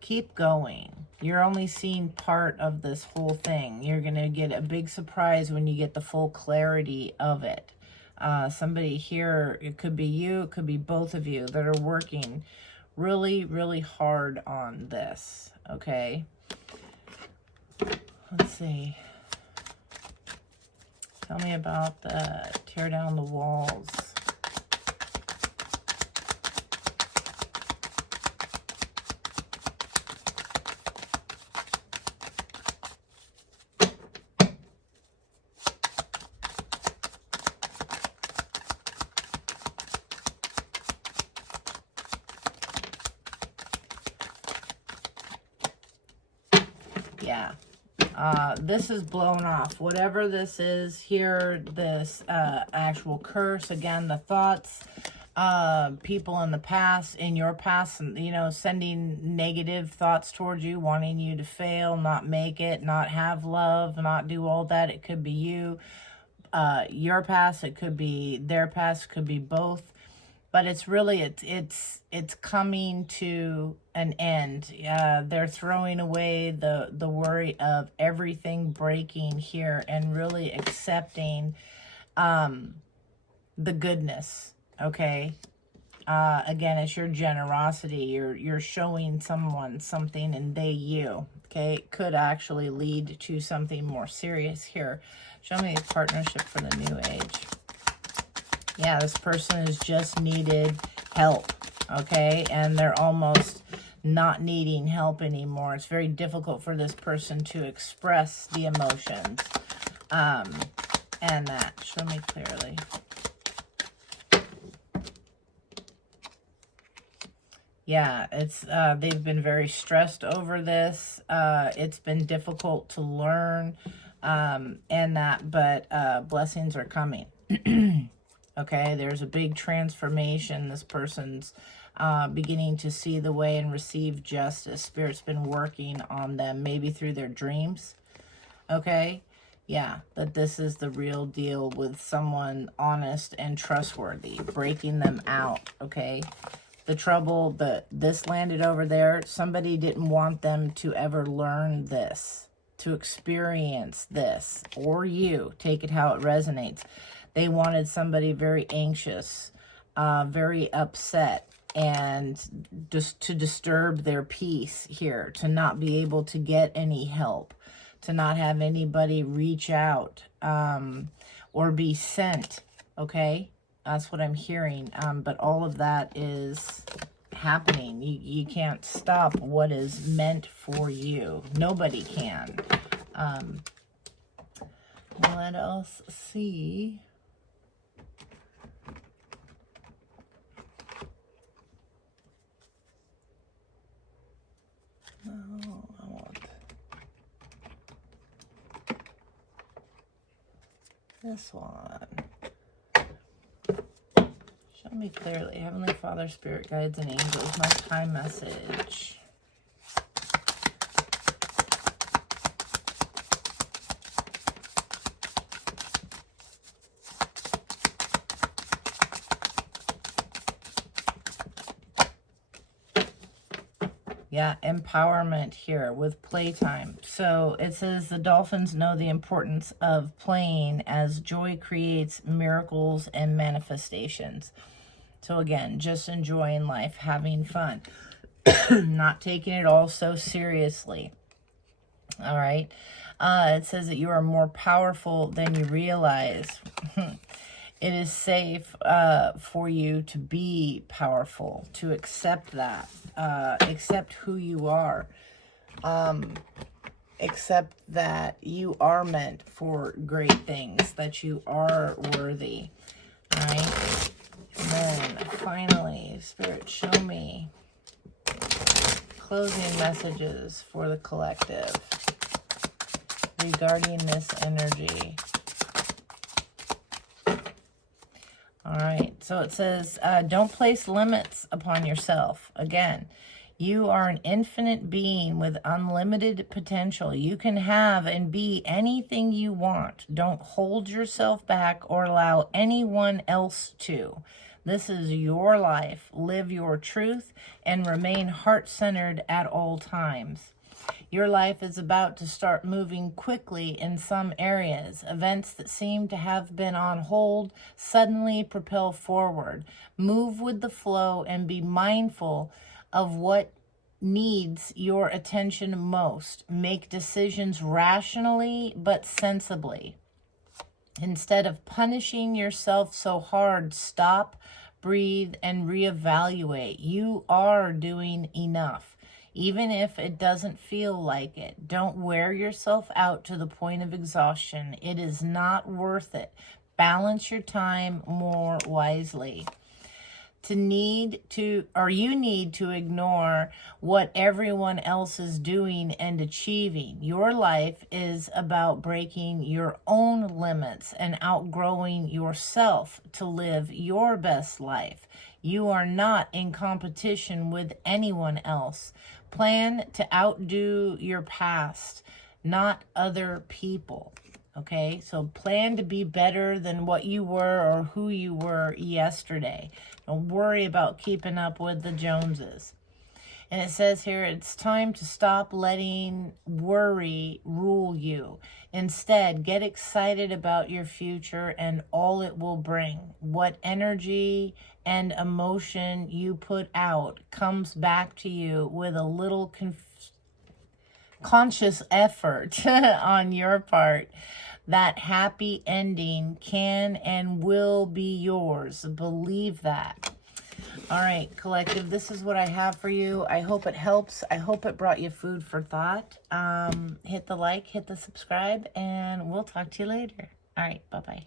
Keep going. You're only seeing part of this whole thing. You're going to get a big surprise when you get the full clarity of it. Somebody here, it could be you, it could be both of you that are working really, really hard on this, okay? Let's see. Tell me about the tear down the walls. Yeah. This is blown off. Whatever this is here, this actual curse, again, the thoughts, people in the past, in your past, you know, sending negative thoughts towards you, wanting you to fail, not make it, not have love, not do all that. It could be you, your past, it could be their past, it could be both. But it's really, it's coming to an end. They're throwing away the worry of everything breaking here and really accepting the goodness, okay? Again, it's your generosity. You're showing someone something and they you, okay? It could actually lead to something more serious here. Show me a partnership for the new age. Yeah, this person has just needed help, okay? And they're almost not needing help anymore. It's very difficult for this person to express the emotions. And that, show me clearly. Yeah, it's they've been very stressed over this. It's been difficult to learn, and that, but blessings are coming. Okay, there's a big transformation. This person's beginning to see the way and receive justice. Spirit's been working on them, maybe through their dreams. Okay, yeah, that this is the real deal with someone honest and trustworthy, breaking them out, okay? The trouble that this landed over there, somebody didn't want them to ever learn this, to experience this, or you, take it how it resonates. They wanted somebody very anxious, very upset, and just to disturb their peace here, to not be able to get any help, to not have anybody reach out or be sent, okay? That's what I'm hearing. But all of that is happening. You can't stop what is meant for you. Nobody can. Let us see. Oh, I want this one. Show me clearly. Heavenly Father, Spirit Guides, and Angels, my time message. Yeah, empowerment here with playtime. So it says the dolphins know the importance of playing as joy creates miracles and manifestations. So again, just enjoying life, having fun, not taking it all so seriously. All right. It says that you are more powerful than you realize. It is safe for you to be powerful, to accept that, accept who you are, accept that you are meant for great things, that you are worthy. All right. And then finally, Spirit, show me closing messages for the collective regarding this energy. All right, so it says, don't place limits upon yourself. Again, you are an infinite being with unlimited potential. You can have and be anything you want. Don't hold yourself back or allow anyone else to. This is your life. Live your truth and remain heart-centered at all times. Your life is about to start moving quickly in some areas. Events that seem to have been on hold suddenly propel forward. Move with the flow and be mindful of what needs your attention most. Make decisions rationally but sensibly. Instead of punishing yourself so hard, stop, breathe, and reevaluate. You are doing enough. Even if it doesn't feel like it, don't wear yourself out to the point of exhaustion. It is not worth it. Balance your time more wisely. You need to ignore what everyone else is doing and achieving. Your life is about breaking your own limits and outgrowing yourself to live your best life. You are not in competition with anyone else. Plan to outdo your past, not other people. Okay, so plan to be better than what you were or who you were yesterday. Don't worry about keeping up with the Joneses. And it says here, it's time to stop letting worry rule you. Instead, get excited about your future and all it will bring. What energy and emotion you put out comes back to you with a little conscious effort on your part. That happy ending can and will be yours. Believe that. All right, collective, this is what I have for you. I hope it helps. I hope it brought you food for thought. Hit the like, hit the subscribe, and we'll talk to you later. All right, bye-bye.